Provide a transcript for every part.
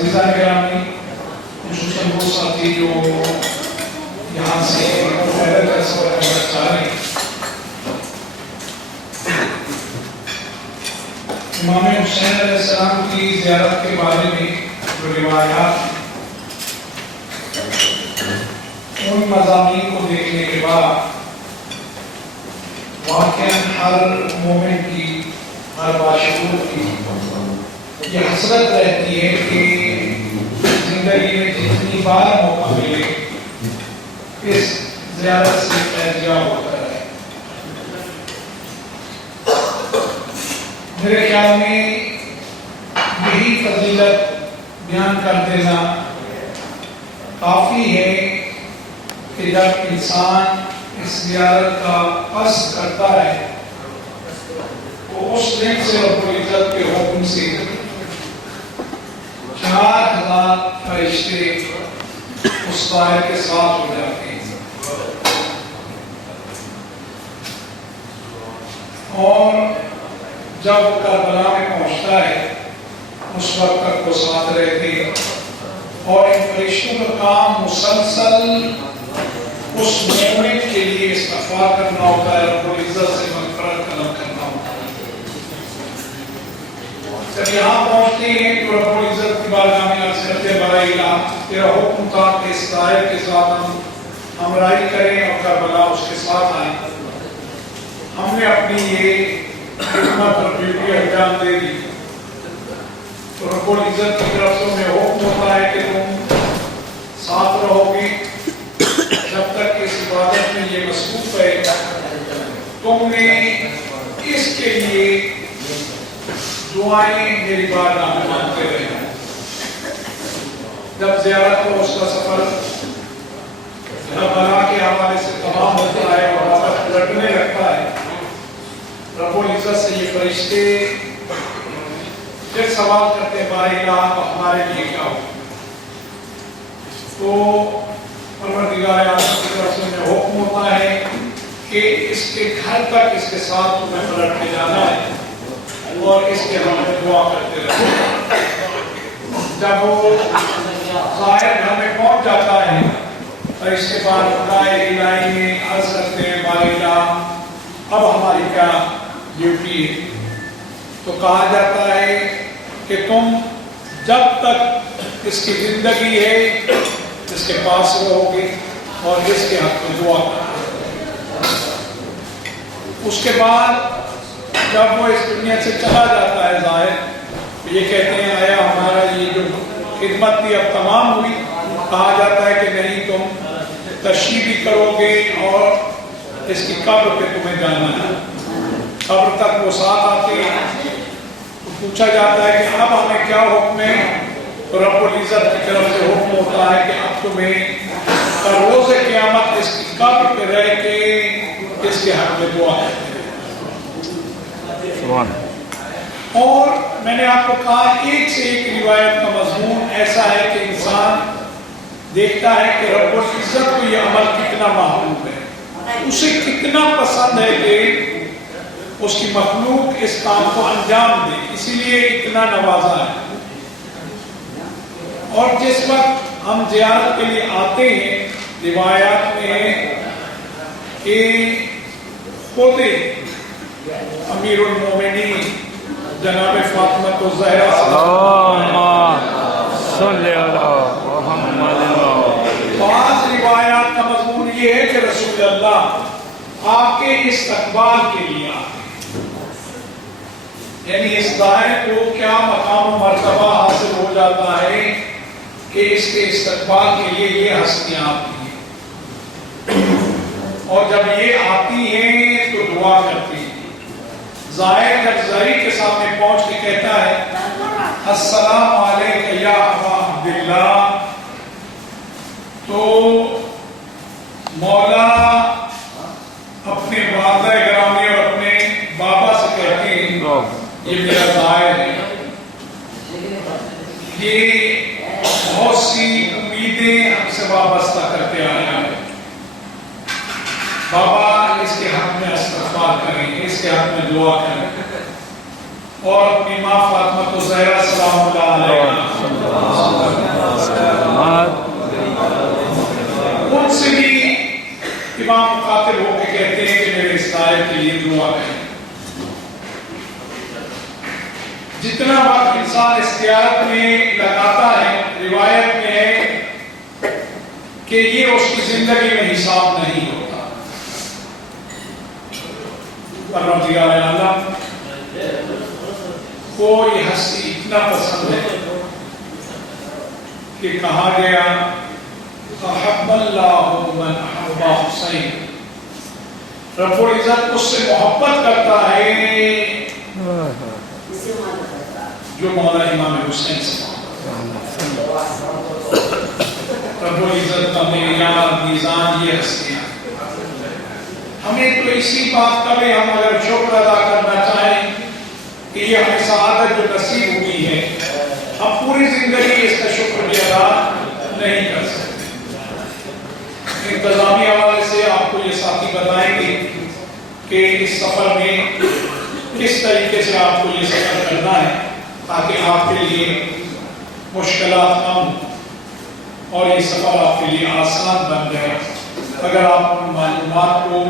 عزیزان گرامی، خصوصاً وہ ساتھی جو یہاں سے پیدل کا سفر کرنا چاہ رہے ہیں، امام حسین علیہ السلام کی زیارت کے بارے میں جو روایات ان مضامین کو دیکھنے کے بعد واقعاً ہر مومن کی، ہر باشعور کی یہ حسرت رہتی ہے کہ زندگی میں جتنی بار موقع ملے اس زیارت سے فیضیاب ہوتا ہے۔ میرے خیال میں یہی فضیلت بیان کر دینا کافی ہے کہ جب انسان اس زیارت کا قصد کرتا ہے تو اس دن سے رب العزت کے حکم سے 4000 فرشتے اس طائر کے ساتھ ہو جاتے ہیں، اور جب وہ کربلا میں پہنچتا ہے اس وقت تک وہ ساتھ رہتے ہیں، اور ان فرشتوں کا کام مسلسل اس مومن کے لیے استغفار کرنا ہوتا ہے، رب العزت سے مغفرت طلب کرنا ہوتا ہے۔ جب یہاں پہنچتے ہیں تو رب العزت کی بارگاہ میں عرض کرتے ہیں برائے الہ تیرا حکم تھا کہ اس طائر کے ساتھ ہم ہمراہی کریں اور کربلا اس کے ساتھ آئیں، ہم نے اپنی یہ خدمت اور ڈیوٹی انجام دے دی، تو رب العزت کی طرف سے ہمیں حکم ہوتا ہے کہ تم ساتھ رہو گے جب تک اس عبادت میں یہ مصروف ہے، تم نے اس کے لیے دعائیں میری بارگاہ میں مانگتے رہے۔ جب زیارت کو اس کا سفر کربلا کے حوالے سے تمام ہوتا ہے اور واپس لٹنے لگتا ہے، رب العزت سے یہ فرشتے پھر سوال کرتے بارے الہ ہمارے لیے کیا ہو، تو پروردگار عالم کی طرف سے ہمیں حکم ہوتا ہے کہ اس کے گھر تک اس کے ساتھ تمہیں پلٹ کے جانا ہے اور اس کے حق میں دعا کرتے رہنا۔ جب وہ ظاہر گھر میں پہنچ جاتا ہے اور اس کے بعد خدائے الہی میں عرض کرتے ہیں بارے الہ اب ہماری کیا ڈیوٹی ہے، تو کہا جاتا ہے کہ تم جب تک اس کی زندگی ہے اس کے پاس رہو گے اور اس کے حق میں دعا کرو۔ اس کے بعد جب وہ اس دنیا سے چلا جاتا ہے ظاہر، یہ کہتے ہیں آیا ہمارا یہ جو خدمت تھی اب تمام ہوئی، کہا جاتا ہے کہ نہیں تم تشریح بھی کرو گے اور اس کی قبر پہ تمہیں جانا ہے۔ قبر تک وہ ساتھ آتے ہیں تو پوچھا جاتا ہے کہ اب ہمیں کیا حکم ہے، تو رب العزت کی طرف سے حکم ہوتا ہے کہ اب تمہیں روز قیامت اس کی قبر پہ رہ کے اس کے حق میں دعا کرتے ہیں۔ اور میں نے آپ کو کہا ایک سے ایک روایت کا مضمون ایسا ہے کہ انسان دیکھتا ہے کہ رب العزت کو یہ عمل کتنا محبوب ہے، اسے کتنا پسند ہے کہ اس کی مخلوق اس کام کو انجام دے، اسی لیے اتنا نوازا ہے۔ اور جس وقت ہم زیارت کے لیے آتے ہیں، روایات میں ہے کہ خود امیر المومنین جناب فاطمہ الزہرا بعض روایات کا مضمون یہ ہے کہ رسول اللہ آپ کے استقبال کے لیے آتے ہیں، یعنی اس دائر کو کیا مقام و مرتبہ حاصل ہو جاتا ہے کہ اس کے استقبال کے لیے یہ ہستیاں آتی ہیں، اور جب یہ آتی ہیں تو دعا کرتی ہیں۔ ظاہر جب زہری کے سامنے پہنچ کے کہتا ہے السلام علیک یا ابا عبداللہ، تو مولا اپنے والدہ گرامی اور اپنے بابا سے کہتے ہیں یہ میرا ظاہر ہے، یہ بہت سی امیدیں ہم سے وابستہ کرتے آیا ہے، بابا اس کے حق میں استغفار کریں، اس کے حق میں دعا کریں، اور اپنی ماں فاطمہ الزہرا سلام اللہ علیہ امام مخاطب ہو کے کہتے ہیں کہ میرے اس طائف کے لیے دعا کریں. جتنا وقت انسان استیارت میں لگاتا ہے، روایت میں ہے کہ یہ اس کی زندگی میں حساب نہیں ہوتا. پروردگار عالم کو یہ ہستی اتنا پسند ہے کہ کہا گیا احب اللہ من احب حسین. رب العزت اس سے محبت کرتا ہے جو مولا امام حسین سے محبت. رب العزت کا معیار میزان یہ ہستیاں. ہمیں تو اسی بات کا بھی ہم اگر شکر ادا کرنا چاہیں کہ یہ ہمیں سعادت جو نصیب ہوئی ہے، ہم پوری زندگی اس کا شکر بھی ادا نہیں کر سکتے. انتظامی حوالے سے آپ کو یہ ساتھی بتائیں گے کہ اس سفر میں کس طریقے سے آپ کو یہ سفر کرنا ہے تاکہ آپ کے لیے مشکلات کم اور یہ سفر آپ کے لیے آسان بن جائے اگر آپ ان معلومات کو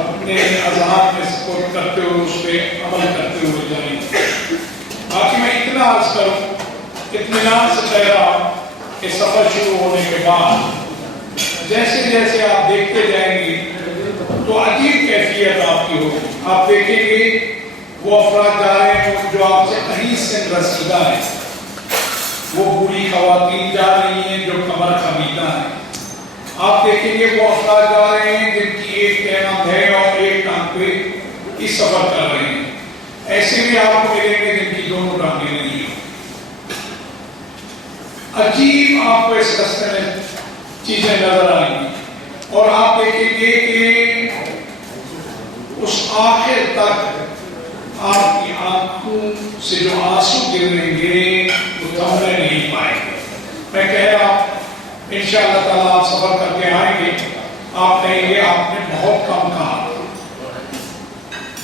اپنے اذہان میں سپورٹ کرتے ہوئے اس پہ عمل کرتے ہوئے جائیں. باقی میں اتنا عرض کروں، اطمینان سے کہہ رہا ہوں کہ سفر شروع ہونے کے بعد جیسے جیسے آپ دیکھتے جائیں گے تو عجیب کیفیت آپ کی ہوگی. آپ دیکھیں گے وہ افراد جا رہے ہیں جو آپ سے کہیں سن رسیدہ ہیں، وہ بوڑھی خواتین جا رہی ہیں جو کمر خمیدہ ہیں. آپ دیکھیں گے وہ افراد جا رہے ہیں جن کی ایک ٹانگ ہے اور ایک ٹانگ پہ اس سفر کر رہے ہیں. ایسے بھی آپ کو ملیں گے جن کی دونوں ٹانگیں نہیں ہیں. عجیب آپ کو اس راستے میں چیزیں نظر آئیں گی اور آپ دیکھیں گے کہ اس آخر تک آپ کی آنکھوں سے جو آنسو گریں گے وہ تھمنے نہیں پائیں گے. میں کہہ رہا ہوں انشاءاللہ تعالیٰ آپ سفر کر کے آئیں گے، آپ کہیں گے آپ نے بہت کم کہا،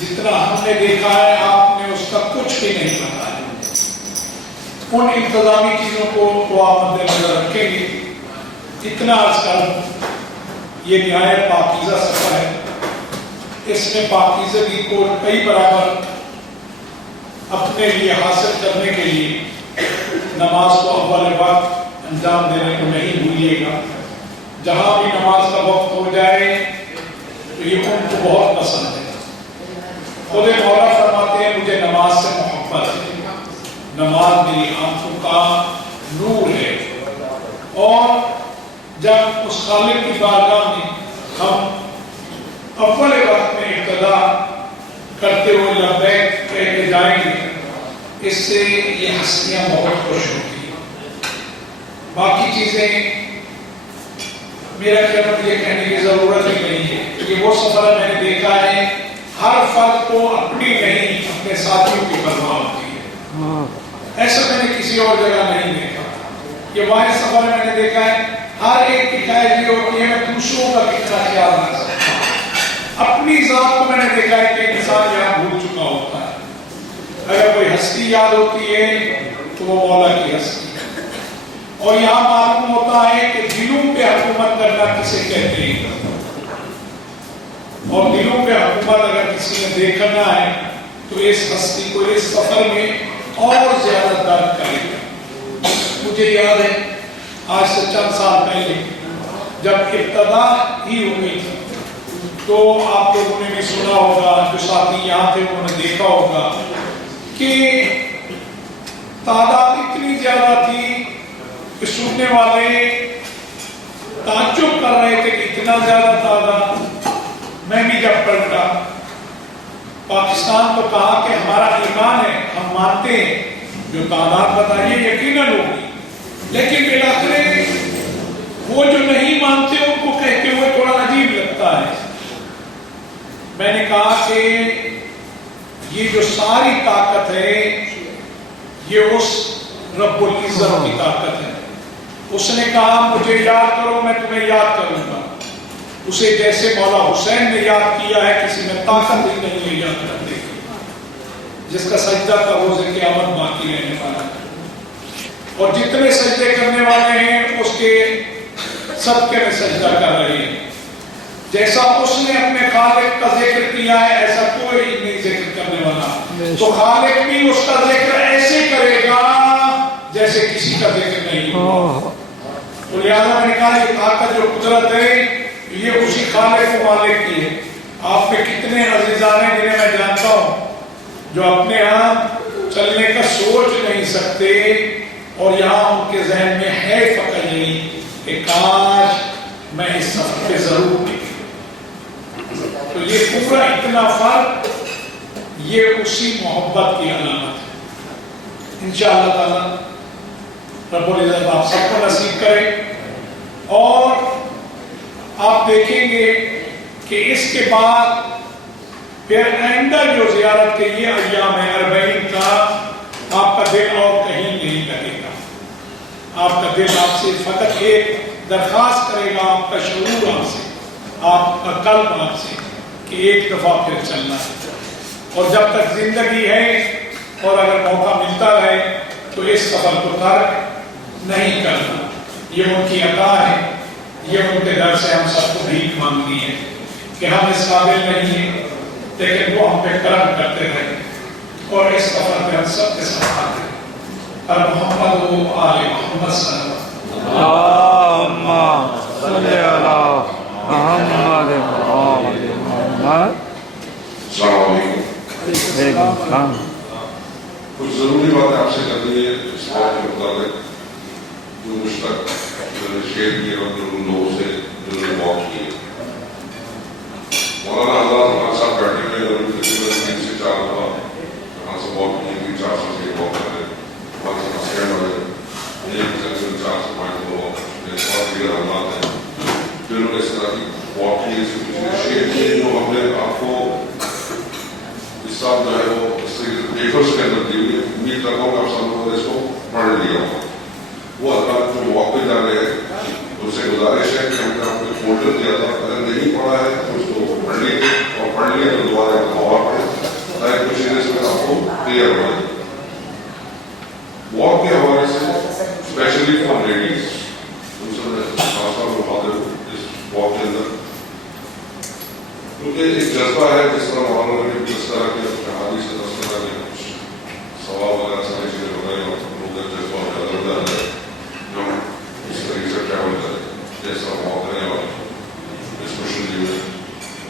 جتنا ہم نے دیکھا ہے آپ نے اس کا کچھ بھی نہیں بتایا. ان انتظامی چیزوں کو تو آپ مد نظر رکھیں گے. اتنا عرض کر یہ نہایت پاکیزہ سفر ہے. اس میں پاکیزگی کو کئی برابر اپنے لیے حاصل کرنے کے لیے نماز کو اول وقت انجام دینے کو نہیں بھولیے گا. جہاں بھی نماز کا وقت ہو جائے تو یہ ان کو بہت پسند ہے. خود مولا فرماتے ہیں مجھے نماز سے محبت ہے، نماز میری آنکھوں کا نور ہے. اور جب اس خالق کی بارگاہ میں ہم اول وقت میں ابتدا کرتے ہوئے لبیک کہہ کے جائیں گے، اس سے یہ ہستیاں بہت خوش ہوتی ہیں. باقی چیزیں میرا خیال مجھے کہنے کی ضرورت ہی نہیں ہے. یہ وہ سفر میں نے دیکھا ہے ہر فرد کو اپنی نہیں اپنے ساتھیوں کی پرواہ ہوتی ہے. ایسا میں نے کسی اور جگہ نہیں دیکھا. یہ واحد سفر میں نے دیکھا ہے ہر ایک کی خواہش یہ ہوتی ہے میں دوسروں کا کتنا خیال رکھ سکتا ہوں. اپنی ذات کو میں نے دیکھا ہے کہ انسان یہاں بھول چکا ہوتا ہے. اگر کوئی ہستی یاد ہوتی ہے تو وہ مولا کی ہستی ہے. اور یہاں معلوم ہوتا ہے کہ دلوں پہ حکومت کرنا کسے کہتے ہیں، اور دلوں پہ حکومت اگر کسی نے دیکھنا ہے تو اس ہستی کو اس سفر میں اور زیادہ درد کرے گا. مجھے یاد ہے آج سے چند سال پہلے جب ابتدا ہی ہوئی تھی تو آپ لوگوں نے بھی سنا ہوگا، جو ساتھی یہاں تھے انہوں نے دیکھا ہوگا کہ تعداد اتنی زیادہ تھی کہ سننے والے تعجب کر رہے تھے کہ اتنا زیادہ تعداد. میں بھی جب پلٹا پاکستان کو کہا کہ ہمارا ایمان ہے، ہم مانتے ہیں جو تعداد بتائیے یقیناً ہوگی، لیکن بالآخر وہ جو نہیں مانتے ان کو کہتے ہوئے تھوڑا عجیب لگتا ہے. میں نے کہا کہ یہ جو ساری طاقت ہے یہ اس رب العزت کی طاقت ہے. اس نے کہا مجھے یاد کرو میں تمہیں یاد کروں گا. اسے جیسے مولا حسین نے یاد کیا ہے کسی میں طاقت ہی نہیں ہے یاد کرنے کی. جس کا سجدہ کا روز قیامت باقی رہنے والا ہے. اور جتنے سجدے کرنے والے ہیں اس کے صدقے میں سجدہ کر رہے ہیں. جیسا اس نے اپنے خالق کا ذکر کیا ہے ایسا کوئی نہیں ذکر کرنے والا، تو خالق بھی اس کا ذکر ایسے کرے گا جیسے کسی کا ذکر نہیں ہوا۔ تو لہٰذا میں نے کہا یہ طاقت جو قدرت ہے یہ اسی خالق و مالک کی ہے۔ آپ میں کتنے عزیزان ہیں جنہیں میں جانتا ہوں جو اپنے ہاں چلنے کا سوچ نہیں سکتے، اور یہاں ان کے ذہن میں ہے فقط یہی کہ کاش میں اس سفر پہ ضرور نکلوں۔ تو یہ پورا اتنا فرق یہ اسی محبت کی علامت ہے۔ انشاءاللہ تعالیٰ رب العزت آپ سب کو نصیب کرے، اور آپ دیکھیں گے کہ اس کے بعد پھر آئندہ جو زیارت کے یہ ایام ہے 40 کا، آپ کا دل اور کہیں نہیں لگے گا۔ آپ کا دل آپ سے فقط ایک درخواست کرے گا، آپ کا شعور آپ سے، آپ کا قلب آپ سے، کہ ایک دفعہ پھر چلنا ہے۔ اور جب تک زندگی ہے اور اگر موقع ملتا رہے تو اس سفر کو ترک نہیں کرنا۔ یہ ان کی عطا ہے، یہ ان کے در سے ہم سب کو بھیک مانگنی ہے کہ ہم اس قابل نہیں ہیں، لیکن وہ ہم پہ کرم کرتے رہے اور اس سفر پہ ہم سب کے ساتھ آتے ہیں۔ اور محمد و آل محمد صلی اللہ علیہ وسلم اللہم صلی علی محمد و آل محمد۔ السلام علیکم۔ علیکم السلام۔ کچھ ضروری باتیں آپ سے کرنی ہے اس بات کے مطابق جو مجھ تک میں نے شیئر کیے اور ان لوگوں سے جو نے واک کیے۔ مولانا آزاد ہمارے ساتھ بیٹھے ہوئے اور تقریباً 3 سے 4 دفعہ یہاں سے واک کیے، 300-400 سے واک کر رہے ہمارے ساتھ اسٹینڈ والے ایک تقریباً 4 سے 5 دفعہ واک کرتے ہیں، اور دیگر حالات ہیں جو انہوں نے اس طرح کی واک کی، اس کی شیئر کیے جو ہم نے آپ کو اس ساتھ جو ہے وہ اس سے پیپرز کے اندر دی ہوئی ہے۔ امید کرتا ہوں کہ آپ سب لوگوں نے اس کو پڑھ لیا ہوگا۔ وہ حضرات جو واک پہ جا رہے ہیں ان سے گزارش ہے کہ ہم نے آپ کو فولڈر دیا تھا، اگر نہیں پڑھا ہے تو اس کو پڑھ لیجیے، اور پڑھ لیا تو دوبارہ ایک دفعہ اور پڑھیں تاکہ کچھ چیزیں اس میں آپ کو کلیئر ہو جائے۔ واک کے حوالے سے اسپیشلی فار لیڈیز ان سے میں خاص طور پر بات کروں اس واک کے اندر، کیونکہ ایک جذبہ ہے جس طرح مولانا نے جس طرح کے کہانی سے تذکرہ کے کچھ سوال وغیرہ ساری چیزیں ہو گئی اور لوگوں کا جذبہ زیادہ ہے جو ہم اس طریقے سے ٹریول کریں جیسا واک کرنے والے اس مشن جی میں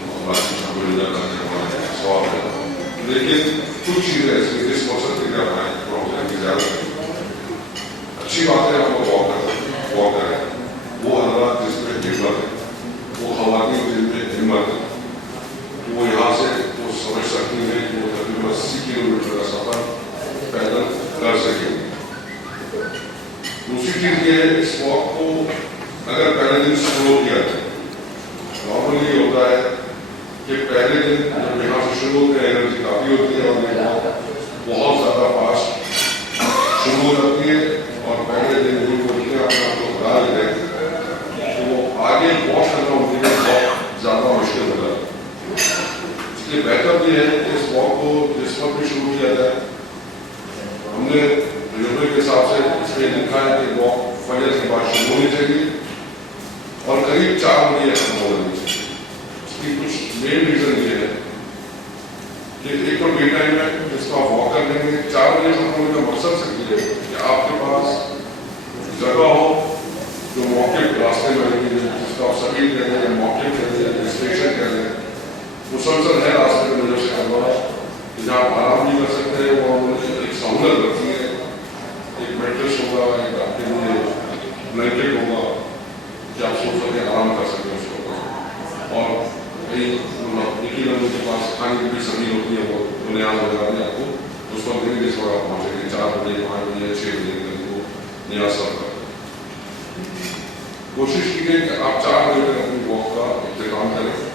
اللہ کی شامل جانا کے ہمارے سوال ہے، لیکن کچھ چیزیں ایسی اس مقصد کے لیے ہمارے پروگرام کی زیادہ اچھی بات ہے ہم لوگ واک کریں۔ وہ حضرات جس میں ہمت ہے، وہ خواتین جن میں ہمت ہے، وہ یہاں سے وہ سمجھ سکتی ہے کہ وہ تقریباً 80 کلومیٹر کا سفر پیدل کر سکیں۔ دوسری چیز یہ ہے اس واک کو اگر پہلے دن شروع کیا جائے، نارملی یہ ہوتا ہے کہ پہلے دن جب یہاں سے شروع ہوتے ہیں انرجی کافی ہوتی ہے اور یہ واک بہت زیادہ فاسٹ شروع ہو جاتی ہے، اور پہلے دن ہی وہ اتنے اپنے آپ کو بتا لیتے ہیں کہ وہ آگے واک کرنا ان کے لیے بہت زیادہ مشکل ہو جاتا ہے۔ اس لیے بہتر بھی ہے کہ اس واک کو جس وقت بھی شروع کیا جائے، ہم نے تجربے کے حساب سے اس میں لکھا ہے کہ واک فجر کے بعد شروع ہونی چاہیے اور قریب 4 بجے ختم ہو جانی چاہیے۔ اس کی کچھ مین ریزن یہ ہے کہ ایک تو ڈے ٹائم ہے جس کو آپ واک کر لیں گے، 4 بجے ختم ہونے کا مقصد سے یہ ہے کہ آپ کے پاس جگہ ہو جو موقف راستے میں رہے گی، جس کو آپ سبھی کہتے ہیں، موقف کہتے ہیں، اسٹیشن کہتے ہیں، مسلسل ہے راستے میں نظر سے کروا جہاں آپ آرام بھی کر سکتے ہیں، اور انہوں نے ایک سہولت رکھی ہے، ایک میٹرس ہوگا، ایک آپ کے لیے بلینکٹ ہوگا کہ آپ سو سکیں، آرام کر سکیں اس کو، اور کئی یقیناً ان کے پاس کھانے کی بھی سبھی ہوتی ہے، وہ بنیاد وغیرہ بھی آپ کو اس وقت دیں گے جس وقت آپ پہنچیں گے، 4 بجے 5 بجے 6 بجے تک وہ نیاز سر کرتے ہیں۔ کوشش کیجیے کہ آپ 4 بجے تک اپنی واک کا اہتمام کریں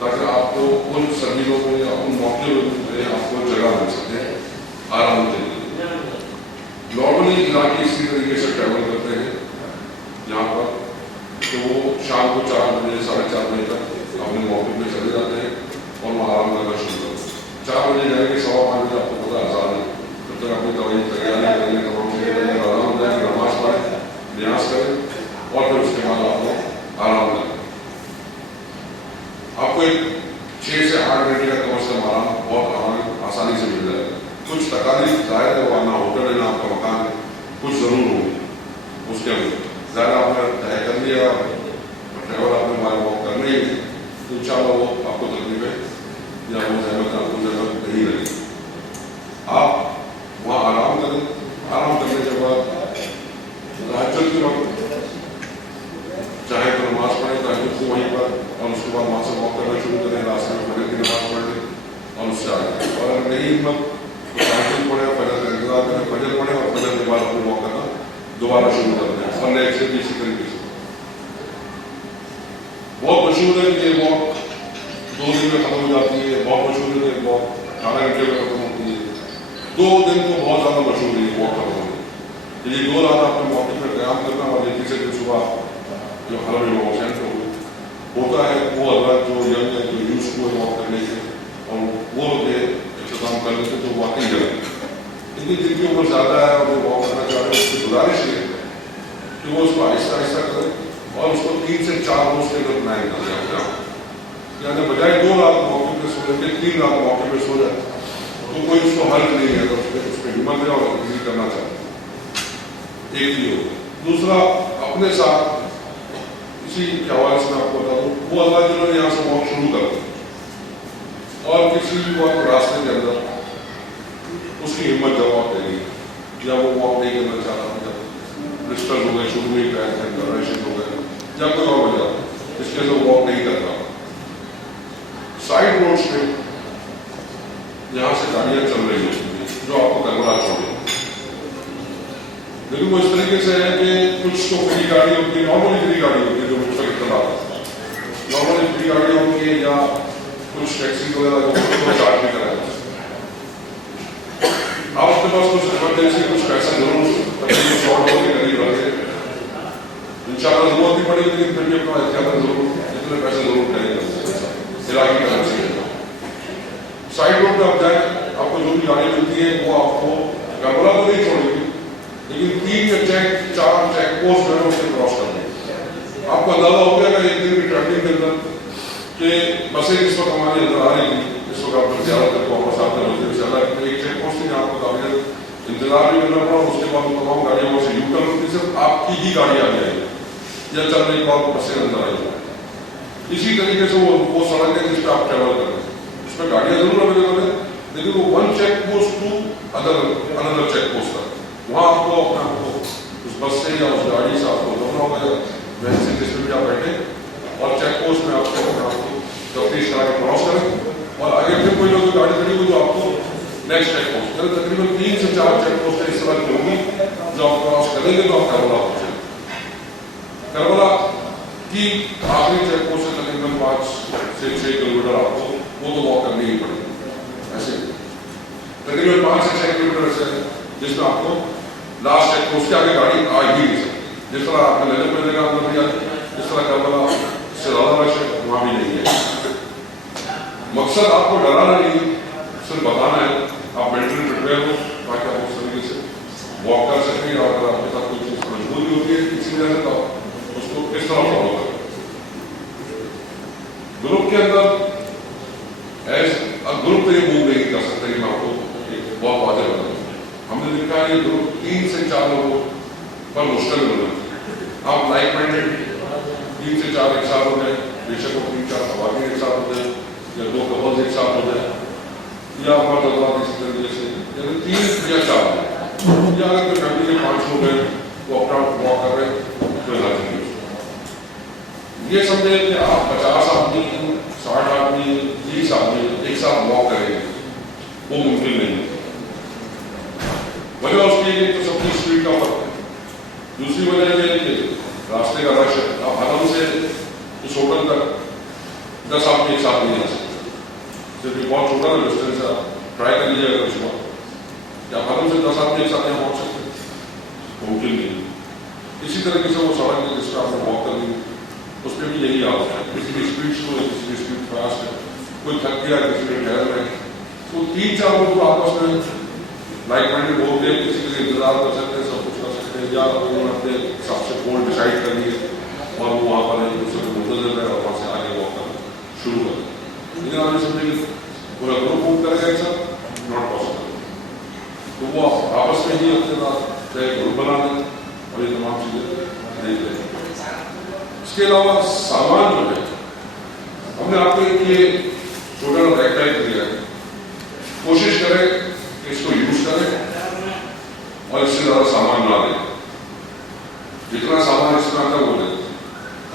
تاکہ آپ کو ان سبھی لوگوں یا ان موقعوں میں آپ کو جگہ مل سکے آرام کے لیے۔ نارملی علاقے اسی طریقے سے ٹریول کرتے ہیں یہاں پر کہ وہ شام کو 4 بجے 4:30 بجے تک اپنے موقع پہ چلے جاتے ہیں اور وہ آرام کرنا شروع کرتے ہیں۔ 4 بجے جائیں گے، 5:15 بجے آپ کو پتہ آزاد ہے، تب تک اپنی دوائی تیاری کریں گے، تمام چیزیں کریں گے، آرام ہو جائے گی، نماز پڑھیں، نیاز کریں، اور پھر اس کے بعد آپ کو آرام کریں۔ आपको एक 6 से 8 घंटे का कम से कम आराम बहुत आसानी से मिल जाएगा। कुछ तकालीफ जाहिर है, वहाँ ना होटल है ना आपका मकान है, कुछ ज़रूर होगी उसके अंदर। ज़्यादा आपने तय कर लिया, ट्रैवल आपने हमारे वॉक करना ही है, तो इंशाल्लाह वो आपको तकलीफ है या वो जहमत आपको जरूरत नहीं लगी। आप वहाँ आराम करें, आराम करने के बाद तहज्जुद के वक्त चाहे तो नमाज पढ़ें तहज्जुद को वहीं पर, और उसके बाद वहाँ से वॉक करना शुरू करें, रास्ते में फजर की नमाज पढ़ लें और उससे आगे। और अगर नहीं हिम्मत तो तहज्जुद पढ़े, फजर का इंतजार करें, फजर पढ़े और फजर के बाद अपनी वॉक करना दोबारा शुरू कर दें और नेक्स्ट डे भी इसी तरीके से। बहुत मशहूर है कि ये वॉक 2 दिन में खत्म हो जाती है, बहुत मशहूर है कि वॉक 18 घंटे में खत्म होती है। 2 दिन तो बहुत ज़्यादा मशहूर है वॉक खत्म होने। ये 2 रात आपने मौके पर क़याम करना और ये तीसरे दिन सुबह जो हर लोग सेंटर होता है वो हजरत जो यंग है, जो यूज को वॉक करने के और वो ये इंतजाम कर लेते तो वाकई जगह। लेकिन जिनकी उम्र ज़्यादा है और वो वॉक करना चाह रहे हैं उसकी गुजारिश है कि वो उसको आहिस्ता आहिस्ता करें और उसको 3 से 4 रोज के अंदर प्लान कर जाए। यानी बजाय 2 रात मौके पर सो जाए, 3 रात मौके पर सो जाए तो कोई उसको हल नहीं है, तो उस पर हिम्मत है और इजी करना चाहते हैं। एक ही हो। दूसरा, अपने साथ इसी के हवाले से मैं आपको बता दूँ, वो अल्लाह जिन्होंने यहाँ से वॉक शुरू कर दी और किसी भी वक्त रास्ते के अंदर उसकी हिम्मत जवाब देगी या वो वॉक नहीं करना चाह रहा, जब ब्रिस्टल हो गए, शुरू में ही पैर के अंदर रशिद हो गए या कोई और वजह इसके लिए वॉक नहीं कर रहा। साइड रोड्स पे यहाँ से गाड़ियाँ चल रही होती हैं जो आपको करबला छोड़े, लेकिन वो इस तरीके से है कि कुछ तो फ्री गाड़ी होती है, नॉर्मली फ्री गाड़ी होती है जो मुझसे चलाता है, नॉर्मली फ्री गाड़ी होती है या कुछ टैक्सी वगैरह जो चार्ज भी कराया। आप अपने पास कुछ इमरजेंसी कुछ पैसा जरूर शॉर्ट होने करीब रखे, इंशाल्लाह जरूरत नहीं पड़ेगी, लेकिन फिर भी अपना एहतियात जरूर इतने पैसे जरूर करेंगे इलाकी करेंसी। साइड रोड पे आप जाए, आपको जो भी गाड़ी मिलती है वो आपको करबला तो नहीं छोड़ेगी, लेकिन 3 या 4 चेक पोस्ट जो है उसे क्रॉस कर देंगे। आपको अंदाजा हो गया एक दिन की ट्रैवलिंग के अंदर कि बसें इस वक्त हमारे अंदर आ रही थी, इस वक्त आपको ज़्यादातर वापस आते हैं ज़्यादा एक चेक पोस्ट थी, आपको काफी इंतजार भी करना पड़ा। उसके बाद तमाम गाड़ियों से यू टर्न होती, सिर्फ आपकी ही गाड़ी आ जाएगी या चल रही बाद बसें अंदर आई। इसी तरीके से वो सड़क है जिस पर आप ट्रेवल कर रहे हैं, उस पर गाड़ियाँ जरूर अवेलेबल है, लेकिन वो 1 check post to another check post तक वहाँ आपको अपने आपको उस बस से या उस गाड़ी से आपको उतरना होगा या वैन से जिसमें भी आप बैठे और चेक पोस्ट में आपको अपने आपको तफ्तीश करा के क्रॉस करें और आगे फिर कोई लोग गाड़ी खड़ी हुई तो आपको नेक्स्ट चेक पोस्ट करें। तकरीबन 3 से 4 चेक पोस्ट इस तरह की होगी जो आप क्रॉस करेंगे तो आप करबला पहुँचेंगे। करबला की आखिरी चेक पोस्ट से तकरीबन 5 से 6 किलोमीटर आपको वो तो वॉक करनी ही पड़ेगी। ऐसे तकरीबन 5 से 6 किलोमीटर से जिसमें आपको लास्ट चेक पोस्ट के आगे गाड़ी आ ही नहीं सकती। जिस तरह आपने लेने में जगह अंदर भी आती, जिस तरह करबला इससे ज़्यादा रश है वहाँ भी नहीं है। मकसद आपको डराना नहीं, सिर्फ बताना है आप मेंटली प्रिपेयर हो ताकि आप उस तरीके से वॉक कर सकें और अगर आपके साथ कोई चीज़ मजबूरी होती है किसी वजह से तो उसको किस तरह फॉलो करें। ग्रुप के अंदर ग्रुप तो ये मूव नहीं कर सकते कि मैं आपको बहुत वाजह बताऊँ। हमने देखा है ये ग्रुप 3 से 4 लोगों पर मुश्किल हो जाती है। आप लाइक माइंडेड 3 से 4 एक साथ हो जाए, बेशक वो 3-4 सवारी एक साथ हो जाए या 2 कपल्स एक साथ हो जाए या मर्द औरत इसी तरीके से, यानी 3 या 4 या अगर कोई फैमिली के 5 लोग हैं वो अपना वॉक कर रहे हैं तो लाजमी है। ये समझे कि आप 50 आदमी 60 आदमी 30 आदमी एक साथ वॉक करेंगे वो मुमकिन नहीं है। वजह उसकी एक तो सबकी स्पीड का फर्क है, दूसरी वजह यह है कि रास्ते का रश है। आप हरम से उस होटल तक 10 आदमी एक साथ नहीं आ सकते, जबकि बहुत छोटा डिस्टेंस है। आप ट्राई कर लीजिए अगर उसको क्या हरम से 10 आदमी एक साथ नहीं पहुँच सकते, मुमकिन नहीं। इसी तरीके से वो सड़क है जिस पर आपने वॉक कर ली उस पर भी यही हालत है, किसी की स्पीड स्लो है, किसी की स्पीड फास्ट है, कोई थक गया किसी में ठहर रहे। तो 3-4 लोग आपस में लाइक माइंडेड होते हैं, किसी के लिए इंतजार कर सकते हैं, सब कुछ कर सकते हैं, या उन्होंने अपने हिसाब से गोल डिसाइड कर लिए और वो वहाँ पर एक दूसरे को मुंतज़िर है और वहाँ से आगे वॉक करना शुरू कर लेकिन आप ये समझिए पूरा ग्रुप मूव करेगा एक साथ, नॉट पॉसिबल। तो वो आपस में ही अपने साथ चाहे ग्रुप बना लें और ये तमाम चीज़ें देख लें। इसके अलावा सामान जो है हमने आपको एक ये छोटा रेक्टाइल दिया है, कोशिश करें कि इसको यूज करें और इससे ज़्यादा सामान ना लें। जितना सामान इसमें आता है वो लें।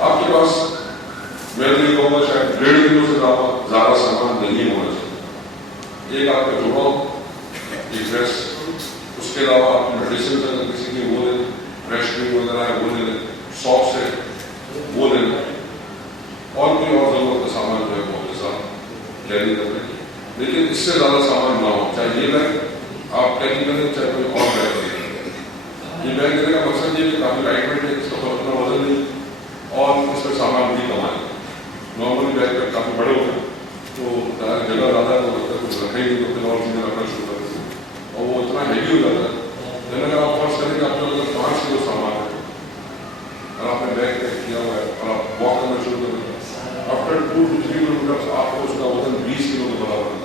आपके पास मैं नहीं कहूँगा शायद 1.5 किलो से ज़्यादा सामान नहीं होना चाहिए। एक आपका जुड़ाव, एक ड्रेस, उसके अलावा आपकी मेडिसिन अगर किसी की वो लें, फ्रेश क्रीम वगैरह है वो ले लें, सॉक्स है वो ले लें, और कोई और जरूरत का सामान जो है वो अपने साथ कैरी कर लें। लेकिन इससे ज़्यादा सामान ना हो, चाहे ये बैग आप कैरी करें चाहे कोई और बैग करें। ये बैग देने का मकसद ये कि काफ़ी लाइट वेट है, इसका उतना वजन नहीं और इसमें सामान भी कम आए। नॉर्मली बैग पर काफ़ी बड़े होते हैं तो जगह ज़्यादा है तो लगता है कुछ रखे ही नहीं तो फिर और चीज़ें रखना शुरू कर देते हैं और वो इतना हैवी हो जाता है। लेकिन अगर आप फर्स्ट करेंगे आपके अगर 5 किलो सामान है और आपने बैग पैक किया हुआ है और आप वॉक करना शुरू कर देंगे, आफ्टर 2 to 3 किलोमीटर आपको उसका वजन 20 किलो के बराबर है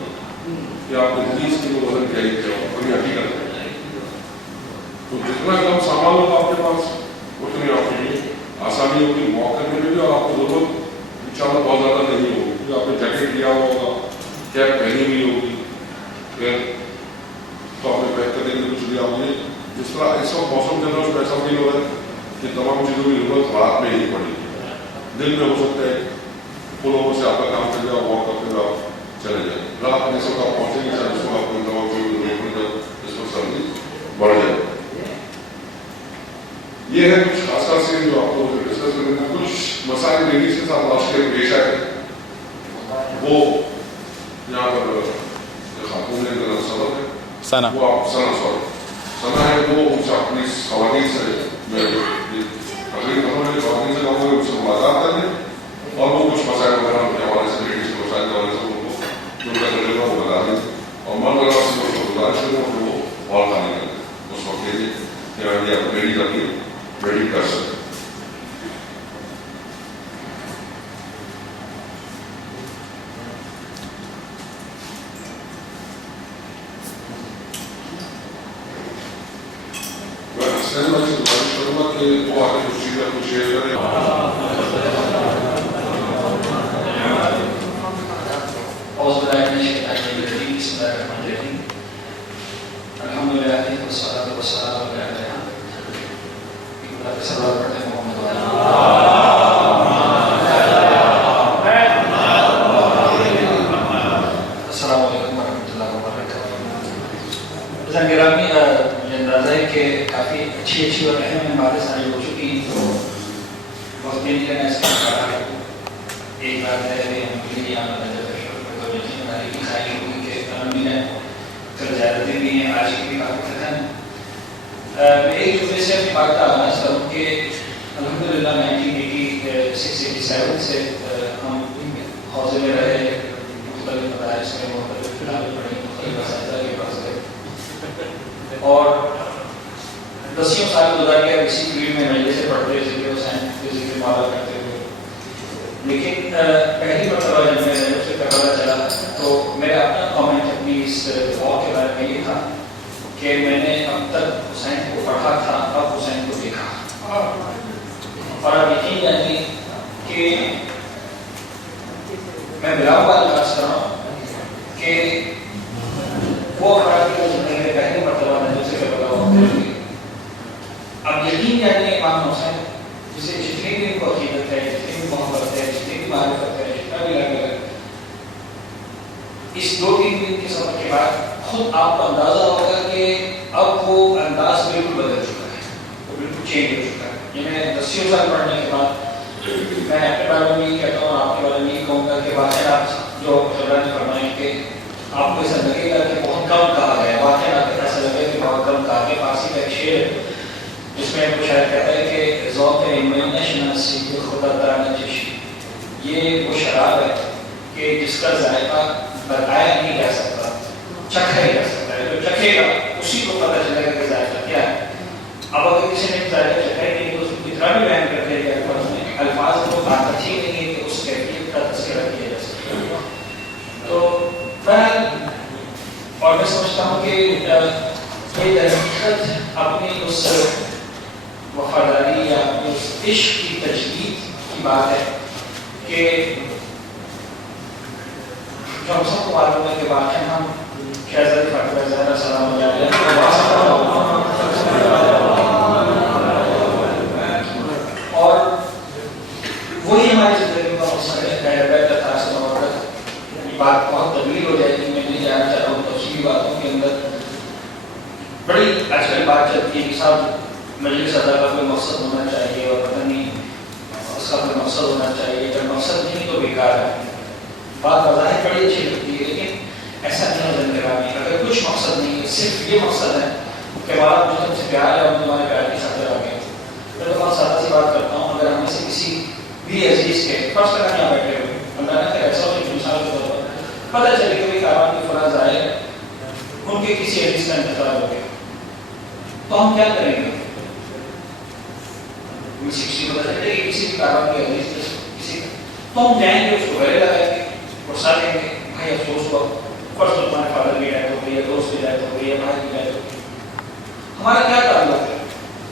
कि आपने 20 किलो वजन कैरी किया और ये हकीकत है। तो जितना कम सामान होगा आपके पास उतनी आपके लिए आसानी होगी वॉक करने में भी और आपको जरूरत इंशाल्लाह बहुत ज़्यादा नहीं होगी क्योंकि आपने जैकेट लिया हुआ होगा, कैप पहनी हुई होगी, फिर तो आपने पैक करने के लिए कुछ लिया होगी। जिस तरह इस वक्त मौसम के अंदर ऐसा फील हो रहा है कि तमाम चीज़ों की जरूरत रात में ही पड़ेगी। दिन में हो सकता है फुल ओवर से आपका काम कर जाए, वॉक करते हुए आप चले जाए। रात में जिस वक्त आप पहुँचेंगे शायद उसको आपको दवा की जरूरत पड़ जाए, जिस वक्त सर्दी बढ़ जाए। ये है कुछ खास खास चीज़ें जो आपको डिस्कस करेंगे। कुछ मसाइल लेडीज के साथ लास्ट ईयर पेश आए वो यहाँ पर खातून ने सबक है सना वो आप सना है वो उनसे अपनी खवातीन से खवातीन से कहूँगा उनसे मुलाकात करें और वो कुछ मसाइल वगैरह के हवाले से लेडीज के मसाइल के हवाले से उनको जो उनका तजुर्बा वो बता दें और मन वगैरह से उसको गुजारिश करें और वो और खाने करें उस वक्त ये आप रेडी करके रेडी कर सकते। मैं गुजारिश करूँगा कि वो आगे कुछ चीज़ें कुछ शेयर करें। काफ़ी अच्छी और अहम बातें सारी हो चुकी हैं तो बहुत दिन लेना इसका पड़ा है। एक बात है कल ज़्यादा भी हैं, आज की भी काफ़ी थकन। मैं एक जुमले से अपनी बात का आगाज़ करूँ कि अल्हम्दुलिल्लाह 1986-87 से हम हौज़े में रहे, मुख्तलिफ मदारिस में मुख्तलिफ किताबें पढ़ी, मुख्तलिफ असातिज़ा के पास गए और 10 साल गुजार गया इसी फील्ड में मजे से पढ़ते ज़िक्र हुसैन ज़िक्र मौला करते हुए। लेकिन पहली मरतबा जब मैं से करवाना चला तो मेरा अपना कमेंट अपनी इस वॉक के बारे में ये था कि मैंने अब तक हुसैन को पढ़ा था, अब हुसैन को देखा और अब यकीन जानिए कि मैं बिलावल अर्ज़ कर रहा हूँ कि वो पहली मरतबा नजर से करवाना अब यकीन जानिए इमाम हुसैन जिसे जितनी भी इनको अकीदत है, जितनी भी मोहब्बत है, जितनी भी मारिफत है, जितना भी लग इस 2-3 दिन के सफर के बाद खुद आपको अंदाजा होगा कि अब वो अंदाज बिल्कुल बदल चुका है, वो बिल्कुल चेंज हो चुका है। ये मैं 10 साल पढ़ने के बाद मैं अपने बारे में ये कहता हूँ और आपके बारे में ये कहूँगा कि वाक़ई आप जो खबरें फरमाएं कि आपको ऐसा लगेगा कि बहुत कम कहा गया, वाक़ई आपको ऐसा लगेगा कि बहुत कम कहा गया। फारसी का एक शेर जिसमें कुछ शायद कहता है कि ज़ौक़ इल्म-ए-नशनासी खुदा ताना चशी, ये वो शराब है कि जिसका जायका बताया नहीं जा सकता, चखा ही जा सकता है। जो चखेगा उसी को पता चलेगा कि जायका क्या है। अब अगर किसी ने जायका चखा ही नहीं तो उसको कितना भी बयान कर दिया अल्फाज में, अल्फाज को ताकत ही नहीं है कि उस कैफियत का तज़किरा किया जा सकता है। یہ درخت اپنی اس وفاداری یا اپنے اس عشق کی تجدید کی بات ہے کہ جو ہم سب کو معلوم ہے کہ واقعی ہم شہزادی فاطمہ زہرا سلام علیہ اور وہی ہماری زندگی کا مقصد ہے. بات بہت طویل ہو جائے گی, میں نہیں جانا چاہ رہا ہوں تفصیلی باتوں کے اندر. بڑی آج کل بات چلتی ہے کہ صاحب مجلس ادا کا کوئی مقصد ہونا چاہیے اور پتہ نہیں اس کا کوئی مقصد ہونا چاہیے, جب مقصد نہیں تو بیکار ہے. بات بظاہر بڑی اچھی لگتی ہے لیکن ایسا نہیں ہے زندگی میں. اگر کچھ مقصد نہیں ہے, صرف یہ مقصد ہے کہ بات مجھے تم سے پیار ہے اور تمہارے پیار کی خاطر آ گئے. میں تو بہت سادہ سی بات کرتا ہوں, اگر ہم میں سے کسی بھی عزیز کے فرض کرنا یہاں بیٹھے ہوئے اللہ نہ کرے ایسا ہو کہ مثال کے طور پر پتہ چلے کہ کارواں کی فلاں ظاہر ہے, ان کے کسی عزیز کا انتقال ہو گیا, تو ہم کیا کریں گے؟ کسی کو پتہ چلے کہ کسی بھی کارواں کے عزیز کسی کا, تو ہم جائیں گے, اس کو گلے لگائیں گے, غصہ دیں گے, بھائی افسوس ہوا, فرض تو تمہارے فادر کی ڈیتھ ہو گئی ہے, دوست کی ڈیتھ ہو گئی ہے, بھائی کی ڈیتھ ہو گئی, ہمارا کیا تعلق ہے؟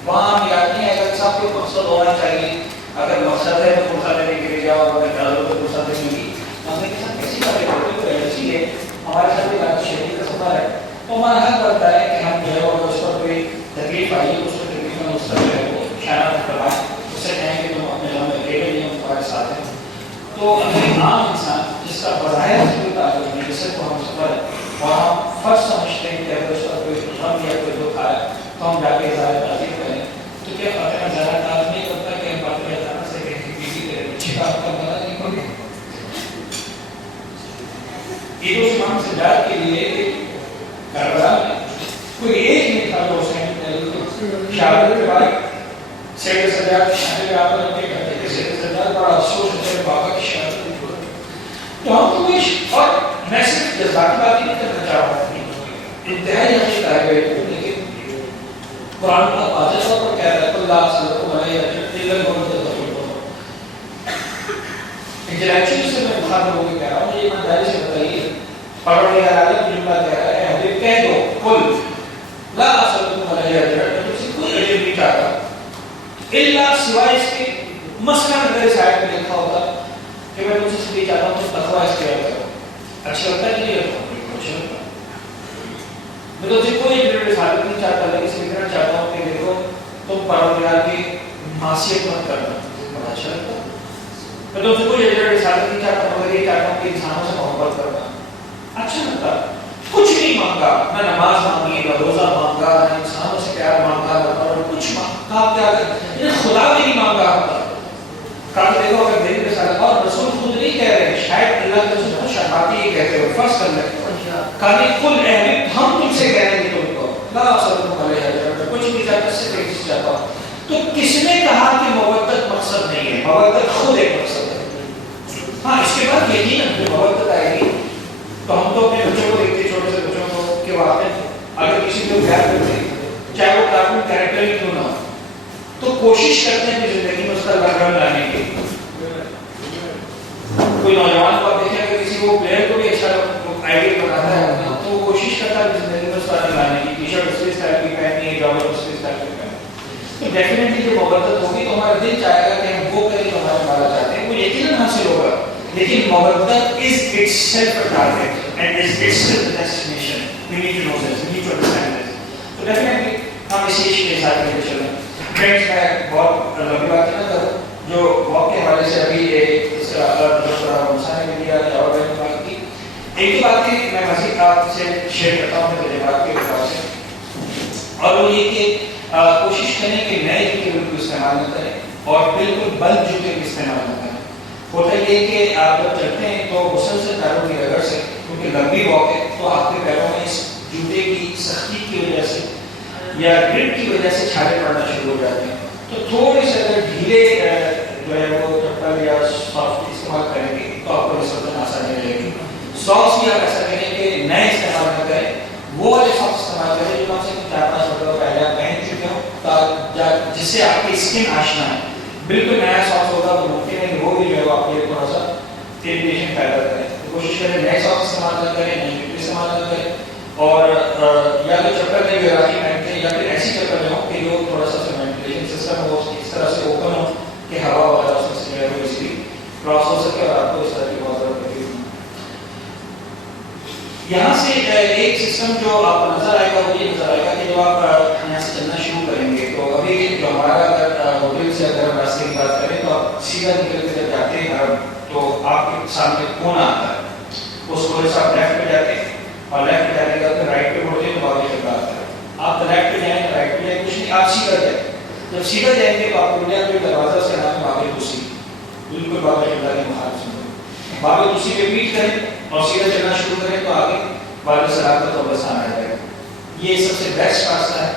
وہاں ہم یاد نہیں آئے گا صاحب کو مقصد ہونا چاہیے. اگر مقصد ہے تو غصہ دینے کے لیے جاؤ, اگر ڈالو تو غصہ دینے کی ہم نے کسی بات کرتے ایسی ہے, ہمارے ساتھ بھی شہری کا سفر ہے, تو ہمارا حق بنتا ہے کہ ہم جو ہے وہ اس پر کوئی تکلیف آئی اس کو تکلیف میں اس طرح جو ہے وہ خیالات کروائیں, اس سے کہیں کہ تم اپنے گھر میں اکیلے نہیں, ہم تمہارے ساتھ ہیں. تو ایک عام انسان جس کا بظاہر کوئی تعلق نہیں, جس سے کو ہم سفر ہے اور ہم فرض سمجھتے ہیں کہ اگر اس کا کوئی غم یا کوئی دکھ آئے تو ہم جا کے اظہار تعریف کریں, تو کیا فاطمہ زہرا تعریف نہیں کرتا کہ ہم فاطمہ زہرا سے کہیں کہ بیوی تیرے اچھی کام کا بتا نہیں کریں. عید و اسلام سے جات کے لیے کربلا میں کوئی ایک نہیں تھا جو حسین شہادت کے بعد سید سجاد شہادت کے آپ نے کہتے کہ سید سجاد بڑا افسوس ہے میرے بابا کی شہادت کی. تو ہم کو اور میں صرف جذباتی بات نہیں کرنا چاہ رہا ہوں, انتہائی عقیدہ ہے لیکن قرآن کا واضح طور پر کہہ رہا ہے اللہ صلی اللہ علیہ وسلم انٹلیکچوئل سے میں مخاطب ہو کے کہہ رہا ہوں, یہ ایمانداری سے بتائیے. پروردگار عالم جملہ کہہ رہا ہے حبیب کہہ دو قل لا اسألکم علیہ اجرا, میں تم سے کوئی اجر نہیں چاہتا الا سوائے اس کے مسئلہ اگر اس آیت میں لکھا ہوتا کہ میں تم سے صرف یہ چاہتا ہوں تم تقوی اختیار کرو. اچھا لگتا ہے کہ نہیں لگتا؟ اچھا لگتا ہے. میں تم سے کوئی اجر رسالت نہیں چاہتا, لیکن اس لکھنا چاہتا ہوں کہ دیکھو تم پروردگار کی معصیت مت کرنا. بڑا اچھا لگتا ہے. میں تم سے کوئی اجر رسالت نہیں چاہتا, مگر یہ چاہتا ہوں کہ انسانوں سے محبت کرنا. اچھا لگتا. کچھ نہیں مانگا, نہ نماز مانگی, نہ روزہ مانگا, نہ انسانوں سے پیار مانگا, نہ کچھ مانگا. کیا خدا بھی نہیں مانگا. کہا کہ دیکھو اگر میری رسالت, اور رسول خود نہیں کہہ رہے, شاید اللہ کے رسول خود شرماتی ہی کہتے ہو, فرض کر لیں کہا قل اے ہم تم سے کہہ رہے ہیں تم کو لا اسألکم علیہ اجرا, کچھ نہیں چاہتا, صرف ایک چیز چاہتا ہوں. تو کس نے کہا کہ مودت مقصد نہیں ہے؟ مودت خود ایک مقصد ہے. ہاں اس کے بعد یقیناً جو مودت آئے گی تو ہم تو اپنے بچوں کو دیکھتے, چھوٹے سے بچوں کو کہ واقع اگر کسی کو پیار کرتے ہیں چاہے وہ کارٹون کیریکٹر ہی کیوں نہ ہو, تو کوشش کرتے ہیں کہ زندگی میں اس کا لگن لانے کی. کوئی نوجوان کو آپ دیکھیں اگر کسی کو پلیئر کو بھی اچھا آئیڈیا بناتا ہے تو وہ کوشش کرتا ہے زندگی میں اس کا لانے کی. ٹی شرٹ اس کے اسٹائل کی پہننی ہے, جاگر اس کے اسٹائل کی پہننی. تو ڈیفینیٹلی جو مودت ہوگی تو ہمارا دل چاہے گا کہ ہم وہ کریں جو ہمارے مالا چاہتے ہیں, وہ یقیناً حاصل ہوگا. لیکن مودت is itself a target and is itself a destination. We need to know this. We need to understand this. تو definitely ہم اس چیز کے ساتھ لے کے چلیں. فرینڈس میں بہت لمبی بات نہ کروں, جو واقع کے حوالے سے ابھی اس کا مسائل نے دیا اور میں نے بات کی. ایک ہی بات ہے میں مزید آپ سے شیئر کرتا ہوں تجربات کے حوالے سے, اور وہ یہ کہ کوشش کریں کہ نئے جوتے بالکل استعمال نہ کریں اور بالکل بند جوتے بھی استعمال نہ کریں. ہوتا یہ کہ آپ جب چلتے ہیں تو مسلسل پیروں کی رگڑ سے, کیونکہ لمبی واک ہے تو آپ کے پیروں میں اس جوتے کی سختی کی وجہ سے یا گرپ کی وجہ سے چھالے پڑنا شروع ہو جاتے ہیں. تو تھوڑے سے اگر ڈھیلے جو ہے وہ چپل یا سافٹ استعمال کریں گے تو آپ کو نسبتاً آسانی رہے گی. ساکس بھی آپ ایسا کریں کہ نئے استعمال نہ کریں, وہ والے ساکس استعمال کریں جو کم سے کم 4-5 مہینوں پہلے آپ پہن چکے ہوں, جس سے آپ کی اسکن آشنا ہے. بالکل نیا ساکس ہوگا تو ممکن ہے کہ وہ بھی جو ہے آپ کے لیے تھوڑا سا اریٹیشن پیدا کریں. کوشش کریں نئے ساکس استعمال نہ کریں, نئی جوتے استعمال نہ کریں, اور یا تو چپل میں گراہی میں या फिर ऐसी जगह में हो कि जो थोड़ा सा वेंटिलेशन सिस्टम हो इस तरह से ओपन हो कि हवा वगैरह उसमें से जो है वो इजीली क्रॉस हो सके और आपको इस तरह की बहुत ज़्यादा तकलीफ ना। यहाँ से एक सिस्टम जो आपको नजर आएगा वो ये नजर आएगा कि जब आप यहाँ से चलना शुरू करेंगे तो अभी जो हमारा अगर होटल से अगर रास्ते की बात करें तो आप सीधा निकल के जब जाते हैं तो आपके सामने कोना आता है, उस कोने से आप लेफ्ट पे जाते हैं और लेफ्ट पे जाने के बाद राइट पे मुड़ते हैं तो आगे चलता आता है। आप लेफ्ट पे जाएं राइट पे जाएं कुछ नहीं, आप सीधा जाएं। जब सीधा जाएंगे तो आपको मिलेगा कोई दरवाजा से नाम बाबे दूसरी, बिल्कुल बाबे चलता के मुखालिफ से बाबे दूसरी पे पीट करें और सीधा चलना शुरू करें तो आगे बाबे सलाम का कब्रिस्तान आ जाएगा। ये सबसे बेस्ट रास्ता है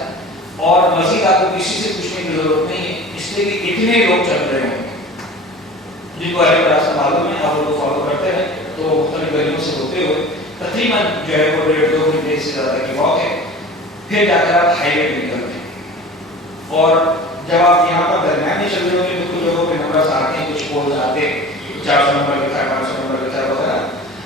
और मजीद आपको किसी से पूछने की जरूरत नहीं है, इसलिए कि इतने लोग चल रहे हैं जिनको अरब रास्ता मालूम है, आप लोग फॉलो करते हैं तो मुख्तलिफ गलियों से होते हुए तकरीबन जो है वो 1.5-2 घंटे से ज़्यादा की वॉक है। फिर जाकर आप हाईवे पे निकलते हैं और जब आप यहाँ पर दरमियान में चल रहे होंगे तो कुछ लोगों के नंबर आते हैं, कुछ पोल्स आते हैं, 400 नंबर लिखा है, 500 नंबर लिखा है वगैरह,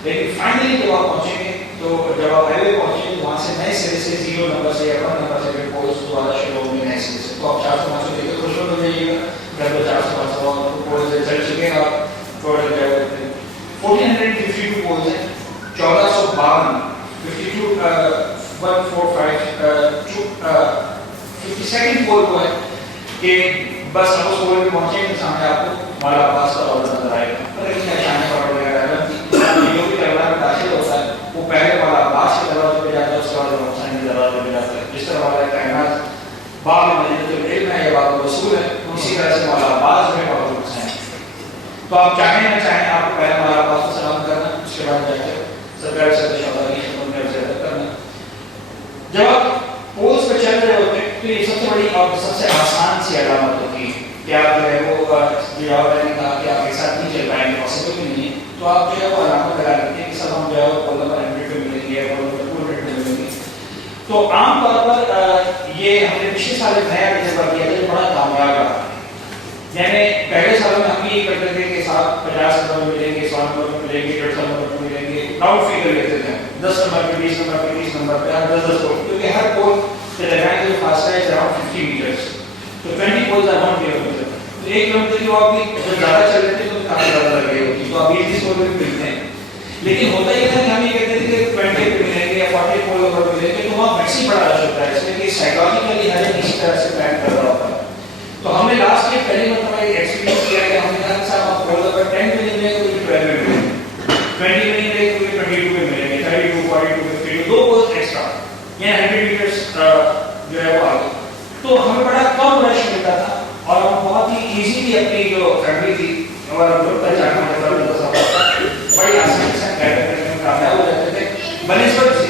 लेकिन फाइनली जब आप पहुँचेंगे तो जब आप हाईवे पहुँचेंगे तो वहाँ से नए सिरे से 0 नंबर से या 1 नंबर से फिर पोल्स दोबारा शुरू होंगे नए सिरे से। तो आप 400-500 लेकर खुश हो जाइएगा, जब 400-500 पोल्स चल चुके हैं आप टोटल 1452 पोल्स हैं, 1452 52 145 52nd पोल को है कि बस हम उस पोल पे पहुंचेंगे तो सामने आपको मौला अब्बास का ऑर्डर नजर आएगा। पर इसमें अचानक ऑर्डर वगैरह जो भी दरबार में दाखिल होता है वो पहले मौला अब्बास के दरवाजे पे जाता है, उसके बाद हुसैन के दरवाजे पे जाता है। जिस तरह हमारा कायनात बाब मदीनतुल इल्म है या बाब रसूल है, इसी तरह से मौला अब्बास में बाब हुसैन। तो आप चाहें ना चाहें आपको पहले मौला अब्बास को सलाम करना, उसके बाद जाकर सरकार से शौकत की खिदमत में अर्ज़ करना। जब आप पोल्स पे चल रहे होते हैं तो ये सबसे बड़ी और सबसे आसान सी अलामत होती है कि आप जो है वो ने कहा कि आप एक साथ नहीं चल पाएंगे, पॉसिबल भी नहीं है, तो आप जो है वो अलामत लगा लेते हैं कि सब हम जो है वो पोल नंबर 100 पे मिलेंगे, पोल नंबर 200 पे मिलेंगे। तो आमतौर पर ये हमने पिछले साल एक नया तजुर्बा किया था जो बड़ा कामयाब रहा। यानी पहले सालों में हम ये करते थे कि साथ 50 नंबर में मिलेंगे, 100 नंबर में मिलेंगे, 150 नंबर में मिलेंगे, राउंड फिगर लेते थे 10 नंबर पे, 20 नंबर पे, 30 नंबर पे, हर 10-10 पोल, क्योंकि हर पोल से लगाने का जो फासला है अराउंड 50 मीटर्स, तो 20 पोल्स आर 1 किलोमीटर। तो 1 किलोमीटर की वॉक भी जब ज़्यादा चल रहे थे तो काफ़ी ज़्यादा लग रही होती, तो आप 20 पोल पे मिलते हैं। लेकिन होता ये था कि हम ये कहते थे कि 20 पे मिलेंगे या 40 पोल पर मिलेंगे, तो वहाँ मैक्सी बड़ा रश होता है, इसलिए कि साइकोलॉजिकली हर एक इसी तरह से प्लान कर रहा होता है। तो हमने लास्ट ईयर पहली मरतबा एक एक्सपीरियंस किया कि हमने कहा कि साहब आप पोल नंबर 10 पे नहीं मिलेंगे तो 12 में मिलेंगे, 20 में नहीं मिलेंगे तो 22 पे मिलेंगे, 32, 42, 52, 2 पोल्स एक्स्ट्रा, यानी 100 मीटर्स जो है वो आगे। तो हमें बड़ा कम रश मिलता था और हम बहुत ही इजीली अपनी जो फैमिली थी और ग्रुप का जाना बड़ी आसानी से गाइड करने में कामयाब हो जाते थे। बनिस्बत से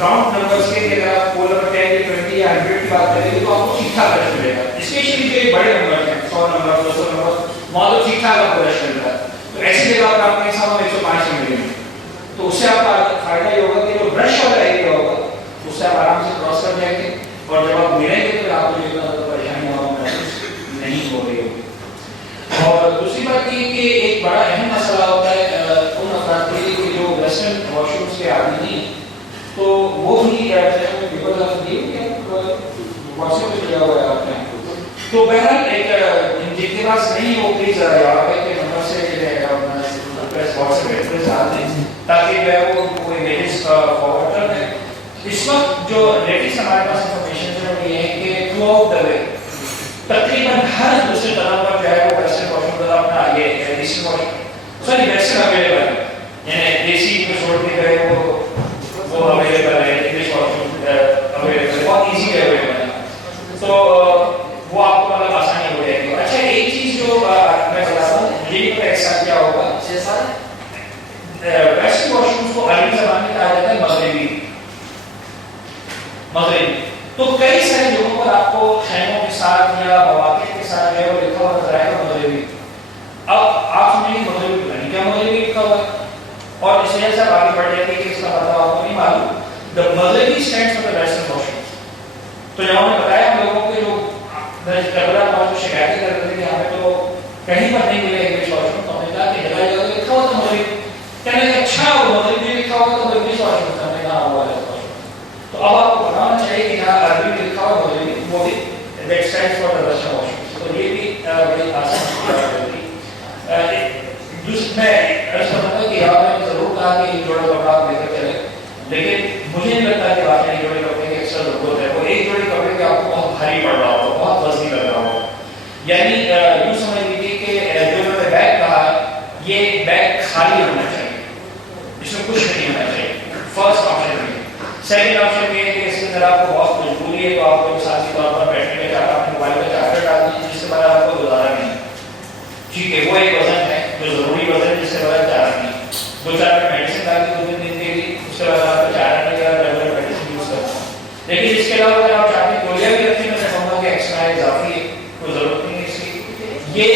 राउंड नंबर्स के अगर आप पोल नंबर 10, 20 या 100 की बात करेंगे तो आपको ठीक ठाक रश मिलेगा, स्पेशली जो बड़े नंबर हैं 100 नंबर 200 नंबर वहाँ तो ठीक ठाक आपको रश मिल रहा है। तो ऐसी जगह पर आपको हिसाब 105 में मिलेंगे, तो उससे आपका फायदा ये होगा कि जो रश वाला एरिया होगा उससे आप आराम से क्रॉस कर जाएंगे और जब आप मिलेंगे तो आपको जो परेशानी महसूस नहीं हो रही होगी। और दूसरी बात ये कि एक बड़ा अहम मसला होता है उन अफराद के लिए जो वेस्टर्न वॉशरूम्स के आदमी नहीं, तो वो भी वॉशरूम पे किया हुआ है आपने। तो बहरहाल एक जिनके पास नहीं हो प्लीज यहाँ पे के नंबर से प्रेस व्हाट्सएप एड्रेस डाल दें ताकि वो इमेजेस फॉरवर्ड कर दें। इस वक्त जो लेटेस्ट हमारे पास इंफॉर्मेशन है ये है कि थ्रू आउट द वे तकरीबन हर दूसरे कदम पर जो है वो वेस्टर्न वॉशरूम का अपना ये eastern washroom sorry western available है, यानी देसी को छोड़ के गए वो अवेलेबल है, इंग्लिश वॉशरूम अवेलेबल है, बहुत इजी अवेलेबल है, तो वो आपको मतलब आसानी हो जाएगी। अच्छा एक चीज जो मैं बताता हूँ ये भी ऐसा क्या होगा जैसा वेस्टर्न वॉशरूम को अरबी ज़बान में कहा जाता है मगरिबी। तो कई सारे जगहों पर आपको खैमों के साथ या मवाक़ित के साथ जो है वो लिखा हुआ नजर आएगा मगरिबी। अब आप समझेंगे मगरिबी पता नहीं क्या मगरिबी लिखा हुआ है और इस वजह से आप आगे बढ़ जाएंगे कि इसका मतलब आपको नहीं मालूम। द मगरिबी stands for the western washroom. तो जब हमने बताया हम लोगों के जो शिकायतें कर रहे थे कि हमें तो कहीं पर नहीं मिले इंग्लिश वॉशरूम, तो हमने कहा कि जगह जगह लिखा हुआ था मगरिब, कहने लगे अच्छा वो मगरिब भी लिखा हुआ तो इंग्लिश वॉशरूम हमने कहा हुआ है। तो अब आपको बताना चाहिए कि यहाँ अरबी में लिखा हुआ that stands for the Russian Washings. तो ये भी बड़ी आसान बात है। दूसरा मैं कि आपने जरूर कहा कि एक जोड़ा कपड़ा आप लेकर चले, लेकिन मुझे नहीं लगता कि आपने एक जोड़ी कपड़े की एक्स्ट्रा जरूरत है। वो एक जोड़ी कपड़े के आपको बहुत भारी पड़ रहा होगा, बहुत वजनी लग रहा होगा। यानी यूँ समझ लीजिए कि जो मैंने बैग कहा, ये बैग खाली होना चाहिए, इसमें कुछ नहीं होना चाहिए। फर्स्ट ऑप्शन ये। सेकंड ऑप्शन ये है कि इसके अंदर आपको बहुत मजबूरी है तो आपको साथ ही तौर पर बैठने का चार्जर, अपने मोबाइल का चार्जर डाल दीजिए, जिससे बाद आपको गुजारा नहीं। ठीक है, वो एक वजन है जो जरूरी वजन है, जिससे बाद चार्जर नहीं। 2-4 मिनट मेडिसिन डाल दी 2 दिन के लिए, उसके बाद आपका चार्जर नहीं या रेगुलर मेडिसिन यूज करना। लेकिन इसके अलावा अगर आप चाहते हैं गोलियां भी रखी, मैं कहूँगा कि एक्स्ट्रा इजाफी है, कोई जरूरत नहीं है इसकी। ये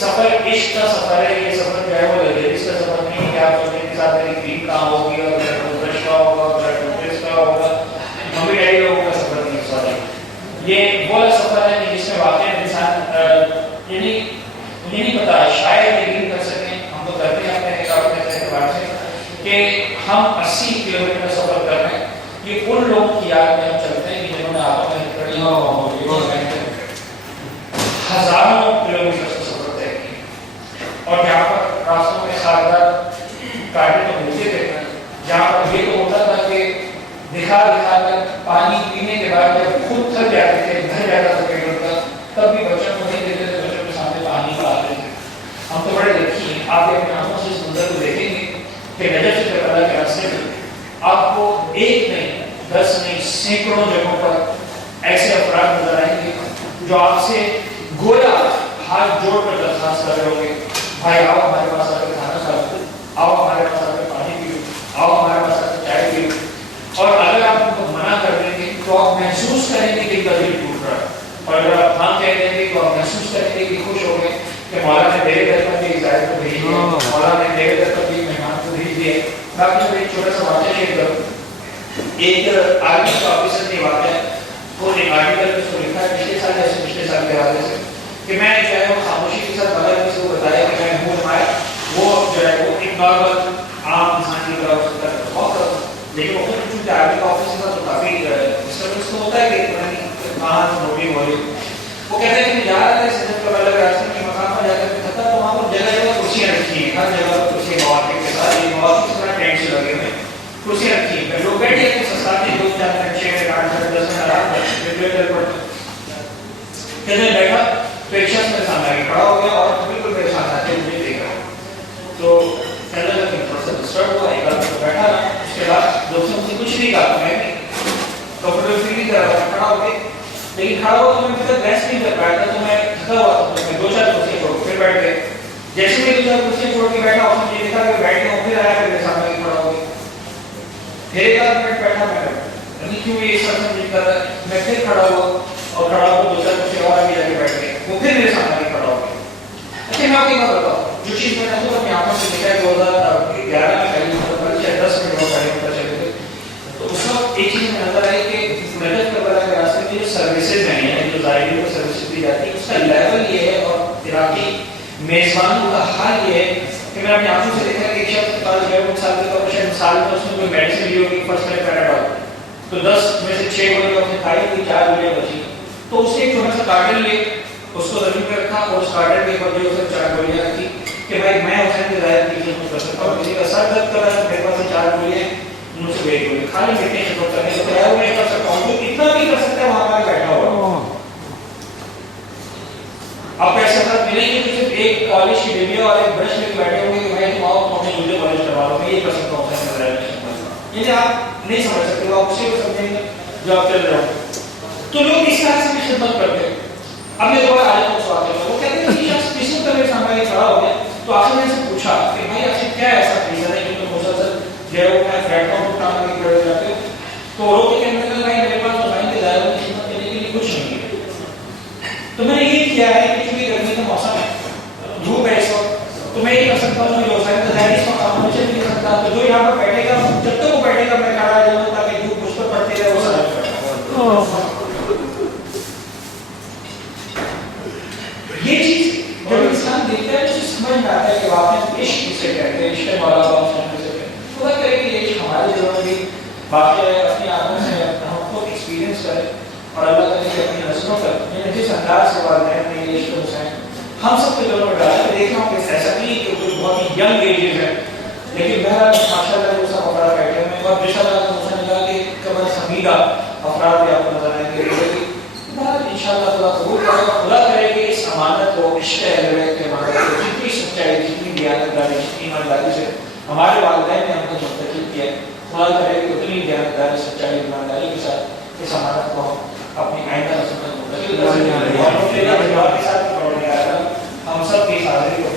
सफर इश्क का सफर है, ये सफर जो है वो लग्जरीज का सफर नहीं है कि आप सोचें कि साथ मेरी क्रीम कहाँ होगी और ब्रश का होगा, टूथपेस्ट का होगा, मम्मी डैडी लोगों का सफर नहीं। सॉरी, ये वो सफर है जिसमें वाकई इंसान यानी मुझे नहीं पता, शायद यकीन कर सकें, हम तो करते हैं अपने एतबार से कि हम 80 किलोमीटर का सफर कर रहे हैं। ये उन लोगों की याद में हम चलते हैं कि जिन्होंने आपस में हजारों किलोमीटर से सफर तय किया, और जहाँ पर रास्तों में खारदार कांटे तो मिलते थे, जहाँ पर ये तो होता था कि दिखा कर पानी पीने के बाद जब खुद थक जाते थे, घर जाता था पेट्रोल का, तब भी बच्चों को नहीं देते थे, बच्चों के सामने पानी का आते थे। हम तो बड़े लकी हैं, आप अपने आंखों से इस मंजर को देखेंगे कि नजर से करबला के रास्ते में आपको एक नहीं, 10 नहीं, सैकड़ों जगहों पर ऐसे अफराद नजर आएंगे जो आपसे गोया हाथ जोड़कर दरखास्त कर रहे होंगे, भाई आओ हमारे पास आकर खाना खाओ, आओ हमारे पास आकर पानी पियो, आओ हमारे पास आकर चाय पियो। और अगर आप उनको मना कर देंगे तो आप महसूस करेंगे कि इनका दिल टूट रहा है, और अगर आप हाँ कह देंगे तो आप महसूस करेंगे कि खुश हो गए कि मौला ने मेरे घर पर भी इजाजत को भेज दिया, मौला ने मेरे घर पर भी मेहमान को भेज दिया। बाकी मैं एक छोटा सा वाक़या शेयर करूँ। एक आर्मी का ऑफिसर ने वाक़या वो एक आर्टिकल में उसको लिखा है पिछले साल के हवाले से कि मैं जो है वो खामोशी के साथ बगैर किसी को बताया कि मैं हूँ हमारे वो जो है वो एक नॉर्मल आम इंसान की तरह उसका बहुत, लेकिन वो खुद चूंकि आर्मी का ऑफिसर था तो काफ़ी डिस्टर्बेंस तो होता है कि कहाँ नोटिंग हो रही। वो कहते हैं कि जा रहा था सजद का अलग रास्ते के मकाम पर जाकर के थका, तो वहाँ पर जगह जगह कुर्सियाँ रखी हैं, हर जगह पर कुर्सियाँ मवाक़िफ़ के साथ, ये मवाक़िफ़ इस तरह टेंट से लगे हुए कुर्सियाँ रखी हैं, लोग बैठे हैं कुछ सस्ताते 2-4 मिनट 6 मिनट 8 मिनट 10 मिनट आराम रेगुलेटर पर कहते बैठा तो एक शख्स मेरे सामने आके खड़ा हो गया और बिल्कुल मेरे साथ आके मुझे देख रहा है। तो कहने लगा थोड़ा सा डिस्टर्ब हुआ, एक आदमी तो बैठा रहा, उसके बाद दोस्तों मुझे कुछ नहीं कहा, मैं भी कंफर्टेबल फील नहीं कर रहा था, खड़ा हो गया। लेकिन खड़ा हुआ तो मैं फिर रेस्ट नहीं कर पाया था, तो मैं थका हुआ था, तो मैं 2-4 कुर्सियाँ छोड़ फिर बैठ गए। जैसे मैं 2-4 कुर्सियाँ छोड़ के बैठा, उसने मुझे देखा कि बैठ गया, फिर आया मेरे सामने खड़ा हो गया। फिर एक आध मिनट बैठा, मैं क्यों ये सब नहीं कर रहा है, मैं फिर खड़ा हुआ और खड़ा होकर 2-4 कुर्सी और आगे जाके बैठ गए, वो फिर मेरे सामने खड़ा हो गया। अच्छा मैं आपको एक बात बताऊँ, जो चीज़ मैंने खुद अपनी आंखों से देखा है 2011 में पहली मतलब 10 मिनट और पहले पता चले थे, तो उस वक्त एक चीज़ नजर आई कि नजर करबला के रास्ते में जो सर्विसेज हैं, जो ज़ायरीन को सर्विसेज दी जाती है, उसका लेवल ये है और इराकी मेज़बानों का हाल ये है कि मैंने अपनी आंखों से देखा कि एक शख्स का जो है वो साल के ऑपरेशन साल में उसने कोई मेडिसिन ली होगी, फर्स्ट में पैराडॉल, तो 10 में से 6 गोलियां उसने खाई थी, 4 गोलियां बची, तो उसने एक छोटा सा कार्टन ले उसको जमीन पे रखा और उस कार्टन के ऊपर जो उसने 4 गोलियां रखी कि भाई मैं हुसैन के ज़ाहिर की कुछ कर सकता हूँ, किसी का सर दर्द कर रहा है मेरे पास 4 गोलियां मुझसे वेट गोली खाली मिट्टी से तो करने को तैयार नहीं कर सकता हूँ, तो इतना भी कर सकता है वहाँ पर बैठा हुआ। आप ऐसा बात मिलेंगे तो सिर्फ एक कॉलेज की डिग्री और एक ब्रश लेके बैठे होंगे कि भाई तुम आओ तुम अपने जूते कॉलेज करवा लो, मैं ये कर सकता हूँ। ये आप नहीं समझ सकते, आप उसी को समझेंगे जो आप चल रहे हो। तो लोग इस तरह से भी खिदमत करते हैं। अब मैं दोबारा आया हूँ सवाल करता हूँ, वो कहते हैं कि शख्स किसी तरह मेरे सामने खड़ा हो गया, तो आपने मैंने पूछा कि भाई आपसे क्या ऐसा रीजन है कि तुम मुसलसल जो है वो मैं प्लेटफॉर्म पर काम करके खड़े हो जाते हो, तो लोग ये कहने लगे भाई मेरे पास तो भाई के दायरे में खिदमत करने के लिए कुछ नहीं है। तो मैंने ये किया है कि चूंकि गर्मी का मौसम है, धूप है इस वक्त, तो मैं ये कर सकता हूँ जो हुसैन के दायरे इस वक्त काम नहीं चल सकता, तो जो यहाँ पर बैठेगा जब तक वो बैठेगा मैं खड़ा रह जाऊँ ताकि धूप मुझ पर पड़ती रहे, वो सारा ये चीज जब इंसान देखता है तो समझ में आता है कि वाकई इश्क किसे कहते हैं, इश्क मौला किसे कहते हैं। खुदा करे कि ये हमारे दिलों में भी वाकई अपनी आंखों से हम खुद एक्सपीरियंस करें اور اللہ تعالیٰ کی اپنی نسلوں تک یعنی جس انداز سے والدین نے یہ عشق حسین ہم سب کے دلوں میں ڈالا ہے. دیکھا ہوں کہ ایسا نہیں کہ کوئی بہت ہی ینگ ایجز ہے لیکن بہرحال ماشاء اللہ جو سب افراد بیٹھے ہوئے ہیں اور بے شک اللہ کا حسین کہا کہ قبر سمیدہ افراد بھی آپ کو نظر آئیں گے. بہرحال ان شاء اللہ تعالیٰ قبول کرے گا. خدا کرے کہ اس امانت کو عشق اہل بیت کے امانت کو جتنی سچائی جتنی دیانتداری جتنی ایمانداری سے ہمارے والدین نے ہم کو منتقل کیا ہے خدا کرے کہ اتنی دیانتداری سچائی ایمانداری کے ساتھ اس امانت کو اپنی آئندہ نسل تک منتقل کے ساتھ پڑھنے آیا تھا. ہم سب کی حاضری کو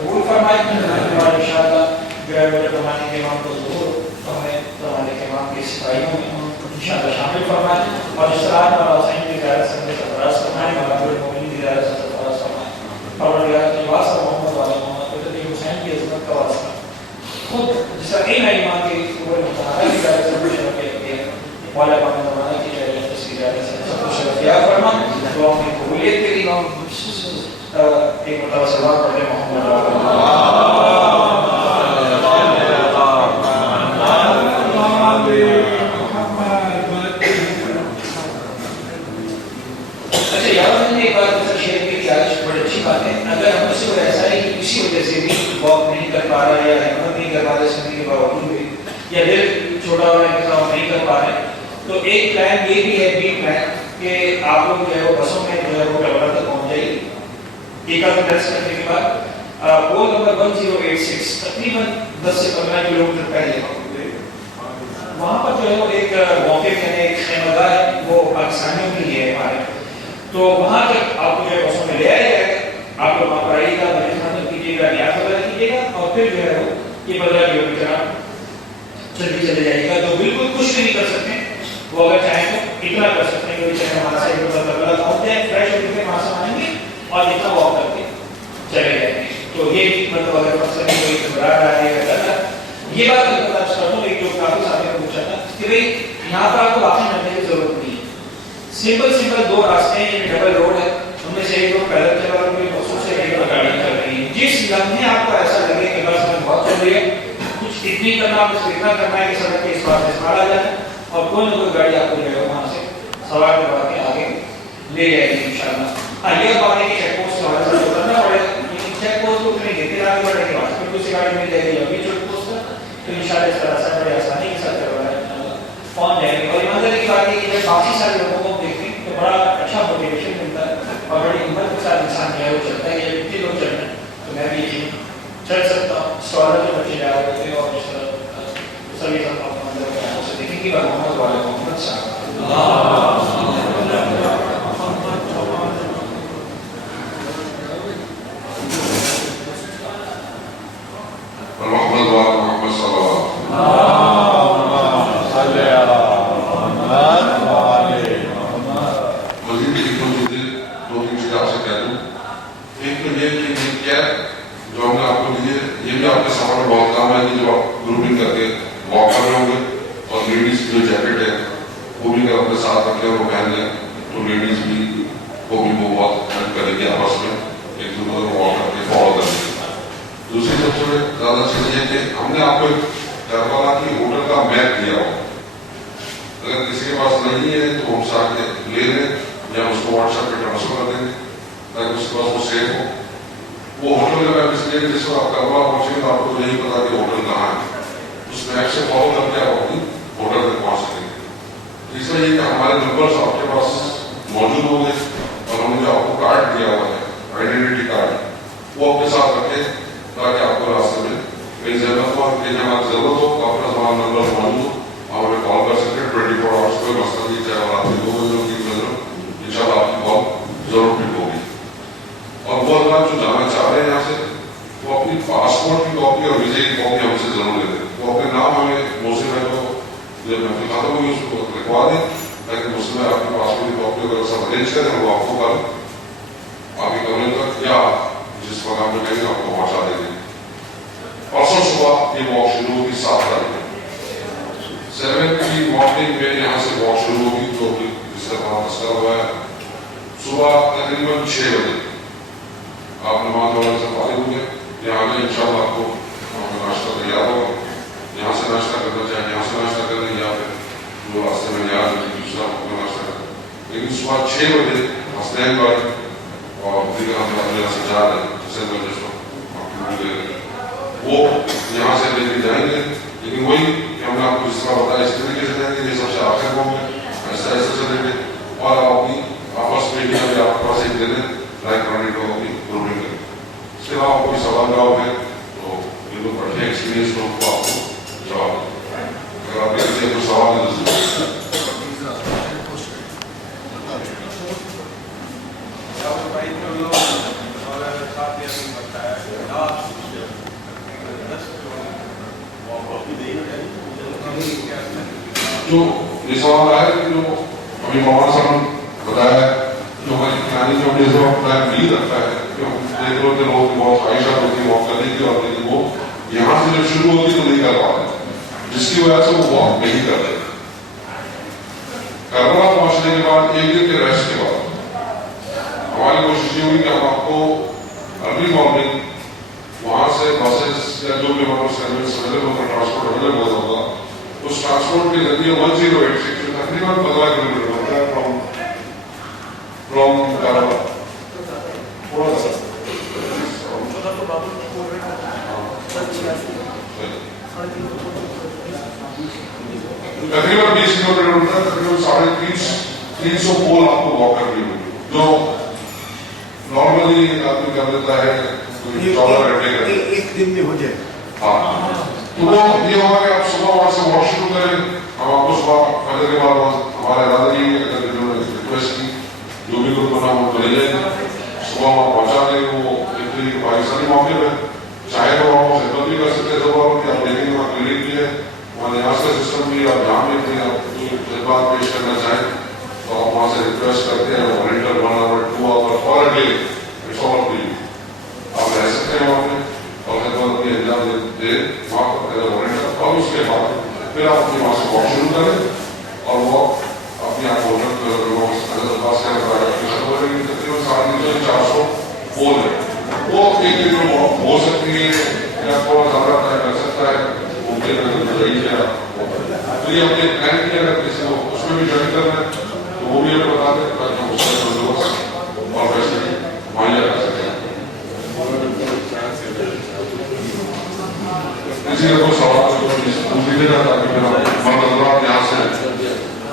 قبول فرمائے اور ان شاء اللہ جو ہے میرے زمانے کے امام کو ضرور ہمیں زمانے کے امام کی سپاہیوں میں ان شاء اللہ شامل فرمائے اور اس طرح مولا حسین کی زیارت سے ہمیں سرفراز فرمائے مولا المومنین کی زیارت سے سرفراز فرمائے اور اللہ واسطہ محمد والا محمد حضرت حسین کی عظمت کا واسطہ خود جس طرح این ایمان کی قبول متحرہ کی زیارت سے مجھے رکھے رکھے مولا پاک زمانہ کی زیارت سے زیارت سے سب کچھ رکھیا فرمائے دعا میں قبولیت کے لیے ایک مرتبہ سلام پڑھے محمد اگر ہم اس کو ایسا ہے کہ کسی وجہ سے بھی واک نہیں کر پا رہا یا ہمت نہیں کر پا رہے سننے کے باوجود بھی یا دل چھوٹا ہو رہا ہے کہ ہم نہیں کر پا رہے تو ایک پلان یہ بھی ہے بی پلان کہ آپ لوگ جو ہے وہ بسوں میں جو ہے وہ کلور تک پہنچ جائیے. ایک آدھ ٹیسٹ کرنے کے بعد پول نمبر 1086 تقریباً 10 سے 15 کلومیٹر پہلے وہاں پر جو ہے وہ ایک موقع میں ایک خیمہ گاہ ہے وہ پاکستانیوں کے لیے ہے ہمارے تو وہاں تک آپ کو جو ہے بسوں میں لے آیا جائے گا. آپ لوگ وہاں پر آئیے گا بڑے خاندان کیجیے گا نیاز وغیرہ کیجیے گا اور پھر جو ہے وہ یہ 15 کلومیٹر آپ چلے جائیے گا. تو بالکل کچھ نہیں کر سکتے وہ اگر چاہیں تو اتنا کر سکتے ہیں کہ چاہے وہاں سے پہنچ جائیں فریش ہو کے وہاں سے آئیں گے اور اتنا واک کر کے چلے جائیں گے. تو یہ مطلب اگر مقصد نہیں کوئی گھبراہ رہا ہے یا یہ بات اگر بتا کرتا ہوں جو کافی ساتھی نے پوچھا تھا کہ بھائی یہاں پر آپ کو واقعی جانے کی ضرورت نہیں ہے. سمپل 2 راستے ہیں یہ ڈبل روڈ ہے ان میں سے ایک روڈ پیدل چل رہا ہے مخصوص ہے ایک گاڑی چل رہی ہے. جس لمحے آپ کو ایسا لگے کہ بس میں بہت چل رہی ہے کچھ اتنی کرنا بس اتنا کرنا ہے کہ سڑک کے اس بات سے سوال آ جائے اور کوئی نہ کوئی گاڑی آپ کو جو ہے وہاں سے سوار کروا کے آگے لے جائے گی ان شاء اللہ. ہاں یہ بات ہے کہ چیک پوسٹ سے ہمارے ساتھ کرنا پڑے گا لیکن چیک پوسٹ کو اتنے دیتے آگے بڑھے گی وہاں پھر کسی گاڑی مل جائے گی ابھی چیک پوسٹ کا تو ان شاء اللہ اس طرح سے بڑے آسانی کے ساتھ کروانا ہے پہنچ جائے گی. اور ایمانداری کی بات ہے کہ جب کافی سارے لوگوں کو دیکھتے ہیں تو بڑا اچھا موٹیویشن ملتا ہے اور بڑی ہمت کے ساتھ انسان جو ہے وہ چلتا ہے. یہ اتنے لوگ چل رہے ہیں تو میں بھی یہ چل سکتا ہوں. اسکالر جو بچے جا رہے تھے اور اس طرح سبھی سب اندر دیکھیں گی محمد والے محمد صاحب محمد وعلى محمد صلى الله عليه وسلم. مزید ایک دو تین چیزیں آپ سے کہہ دوں. ایک تو یہ کہ یہ کیب جو ہم نے آپ کو دی ہے یہ بھی آپ کے سفر میں بہت کام ہے کہ جو آپ گروپنگ کر کے واک کر رہے ہوں گے اور لیڈیز کی جو جیکٹ ہے وہ بھی اگر اپنے ساتھ رکھیں اور وہ پہن لیں تو لیڈیز بھی وہ بہت ہیلپ کرے گی آپس میں ایک دوسرے کو واک کر کے فالو کر کے. دوسری سب سے زیادہ چیز یہ کہ ہم نے آپ کو کربلا کی ہوٹل کا میپ دیا ہو. اگر کسی کے پاس نہیں ہے تو ہم سے آ کے لے لیں یا اس کو واٹس ایپ پہ ٹرانسفر کر دیں گے تاکہ اس کے پاس وہ سیف ہو. وہ ہوٹل کا میپ اس لیے جس وقت آپ کربلا پہنچیں گے تو آپ کو نہیں پتا کہ ہوٹل کہاں ہے. اس میپ سے فالو کر کے آپ اپنی ہوٹل تک پہنچ سکیں گے. تیسرا یہ کہ ہمارے نمبرس آپ کے پاس موجود ہوں گے اور ہم نے جو آپ کو کارڈ دیا ہوا ہے آئیڈینٹی کارڈ وہ اپنے ساتھ رکھیں تاکہ آپ کو راستے میں کہیں ضرورت ہو کہیں ہماری ضرورت ہو تو آپ کا ہمارا نمبر موجود ہو آپ ہمیں کال کر سکتے ہیں 24 آورس کوئی مسئلہ نہیں چاہے رات میں 2 بجے ہو 3 بجے ہو ان شاء اللہ آپ کی کال ضرور پک ہوگی. اور وہ حضرات جو جانا چاہ رہے ہیں یہاں سے وہ اپنی پاسپورٹ کی کاپی اور ویزے کی کاپی ہم سے ضرور لے دیں. وہ اپنے نام ہمیں موسم ہے جو محفل ختم ہوئی اس کو لکھوا دیں تاکہ مسلم ہے آپ کی پاسپورٹ کی کاپی اگر سب ارینج کریں وہ آپ کو کل آپ کے کمرے تک یا جس مقام پہ کہیں گے آپ کو پہنچا دیں گے. پرسوں صبح یہ واک شروع ہوگی 7 تاریخ 7 کی مارننگ میں یہاں سے واک شروع ہوگی جو کہ جس کا وہاں تذکرہ ہوا ہے. صبح تقریباً 6 بجے آپ نماز والے سے فارغ ہوں گے. یہاں آگے ان شاء اللہ آپ کو ناشتہ تیار ہوگا. یہاں سے ناشتہ کرنا چاہیں یہاں سے ناشتہ کریں یا پھر جو راستے میں یاد ہے دوسرا ناشتہ کریں. لیکن जगह से जा रहे हैं जैसे वो यहाँ से लेके जाएंगे, लेकिन वही कि हमने आपको जिस तरह बताया इस तरीके से जाएंगे, ये सबसे आखिर में होंगे, ऐसा ऐसा चलेंगे और आप अपनी आपस में भी अभी आपके पास एक दिन लाइक करने को अपनी ग्रुपिंग करें। इसके अलावा कोई सवाल जवाब है तो बिल्कुल बढ़िया एक्सपीरियंस लोग को आपको जवाब दें। अगर आपके किसी कोई सवाल है तो जो ये सवाल आया कि जो अभी मोहम्मद साहब ने बताया जो हमारी प्लानिंग जो हमने प्लान नहीं रखता है कि हम देख लो कि लोग बहुत ख्वाहिशात होती है वॉक करने की और लेकिन वो यहाँ से जब शुरू होती है तो नहीं कर पाते, जिसकी वजह से वो वॉक नहीं कर रहे। करबला पहुंचने के बाद एक दिन के रेस्ट के बाद हमारी कोशिश ये हुई कि हम आपको अर्ली मॉर्निंग वहाँ से बसेस या जो भी हमारे सर्विस अवेलेबल होगा, ट्रांसपोर्ट अवेलेबल होगा, उस ट्रांसपोर्ट के जरिए 1086 तकरीबन 15 किलोमीटर होता है फ्रॉम करबला तकरीबन 20 किलोमीटर होता है, तकरीबन 350 पोल आपको वॉक करनी होगी, जो नॉर्मली आदमी कर लेता है 14 घंटे का एक दिन में हो जाए। हाँ, तो वो ये होगा कि आप सुबह वहाँ से वॉक शुरू करें, हम आपको सुबह फजर के बाद हमारे दादा जी रिक्वेस्ट की जो भी ग्रुप बना वो ले जाएंगे, सुबह वहाँ पहुँचा देंगे। वो इतनी पाकिस्तानी मौके पर चाहे तो वहाँ खिदमत भी कर सकते हैं, जब आप देखेंगे वहाँ क्लिनिक भी है, वहाँ निवास का सिस्टम भी, आप जहाँ भी अपनी खिदमत पेश करना चाहें तो आप वहाँ से रिक्वेस्ट करते हैं, volunteer 1 hour 2 hour for a day it's all up to you, आप रह सकते हैं वहाँ पे और खिदमत अपनी अंजाम दे वहाँ पर वॉलंटियर, और उसके बाद फिर आप अपनी वहाँ से वॉक शुरू करें और वो अपनी आप होटल तकरीबन 450 पोल है, वो एक दिन में वॉक हो सकती है या थोड़ा ज़्यादा टाइम लग सकता है, मुमकिन है तो ये हमने प्लान किया अगर किसी को उसमें भी ज्वाइन करना है तो वो भी हमें बता दें ताकि हम उसमें और वैसे ही मुहैया कर सकें। किसी का कोई सवाल पूछ लीजिएगा ताकि फिर हम यहाँ से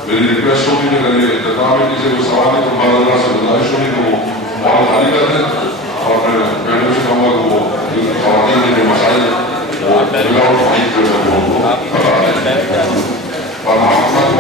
मेरी रिक्वेस्ट होगी कि अगर ये इंतजाम में किसी को सवाल है तो मदद से गुजारिश होगी कि वो मॉडल खाली कर दें और फिर मैडम से कहूँगा कि वो खवातीन के जो मसाइल वो विदाउट माइक जो है वो और मोहम्मद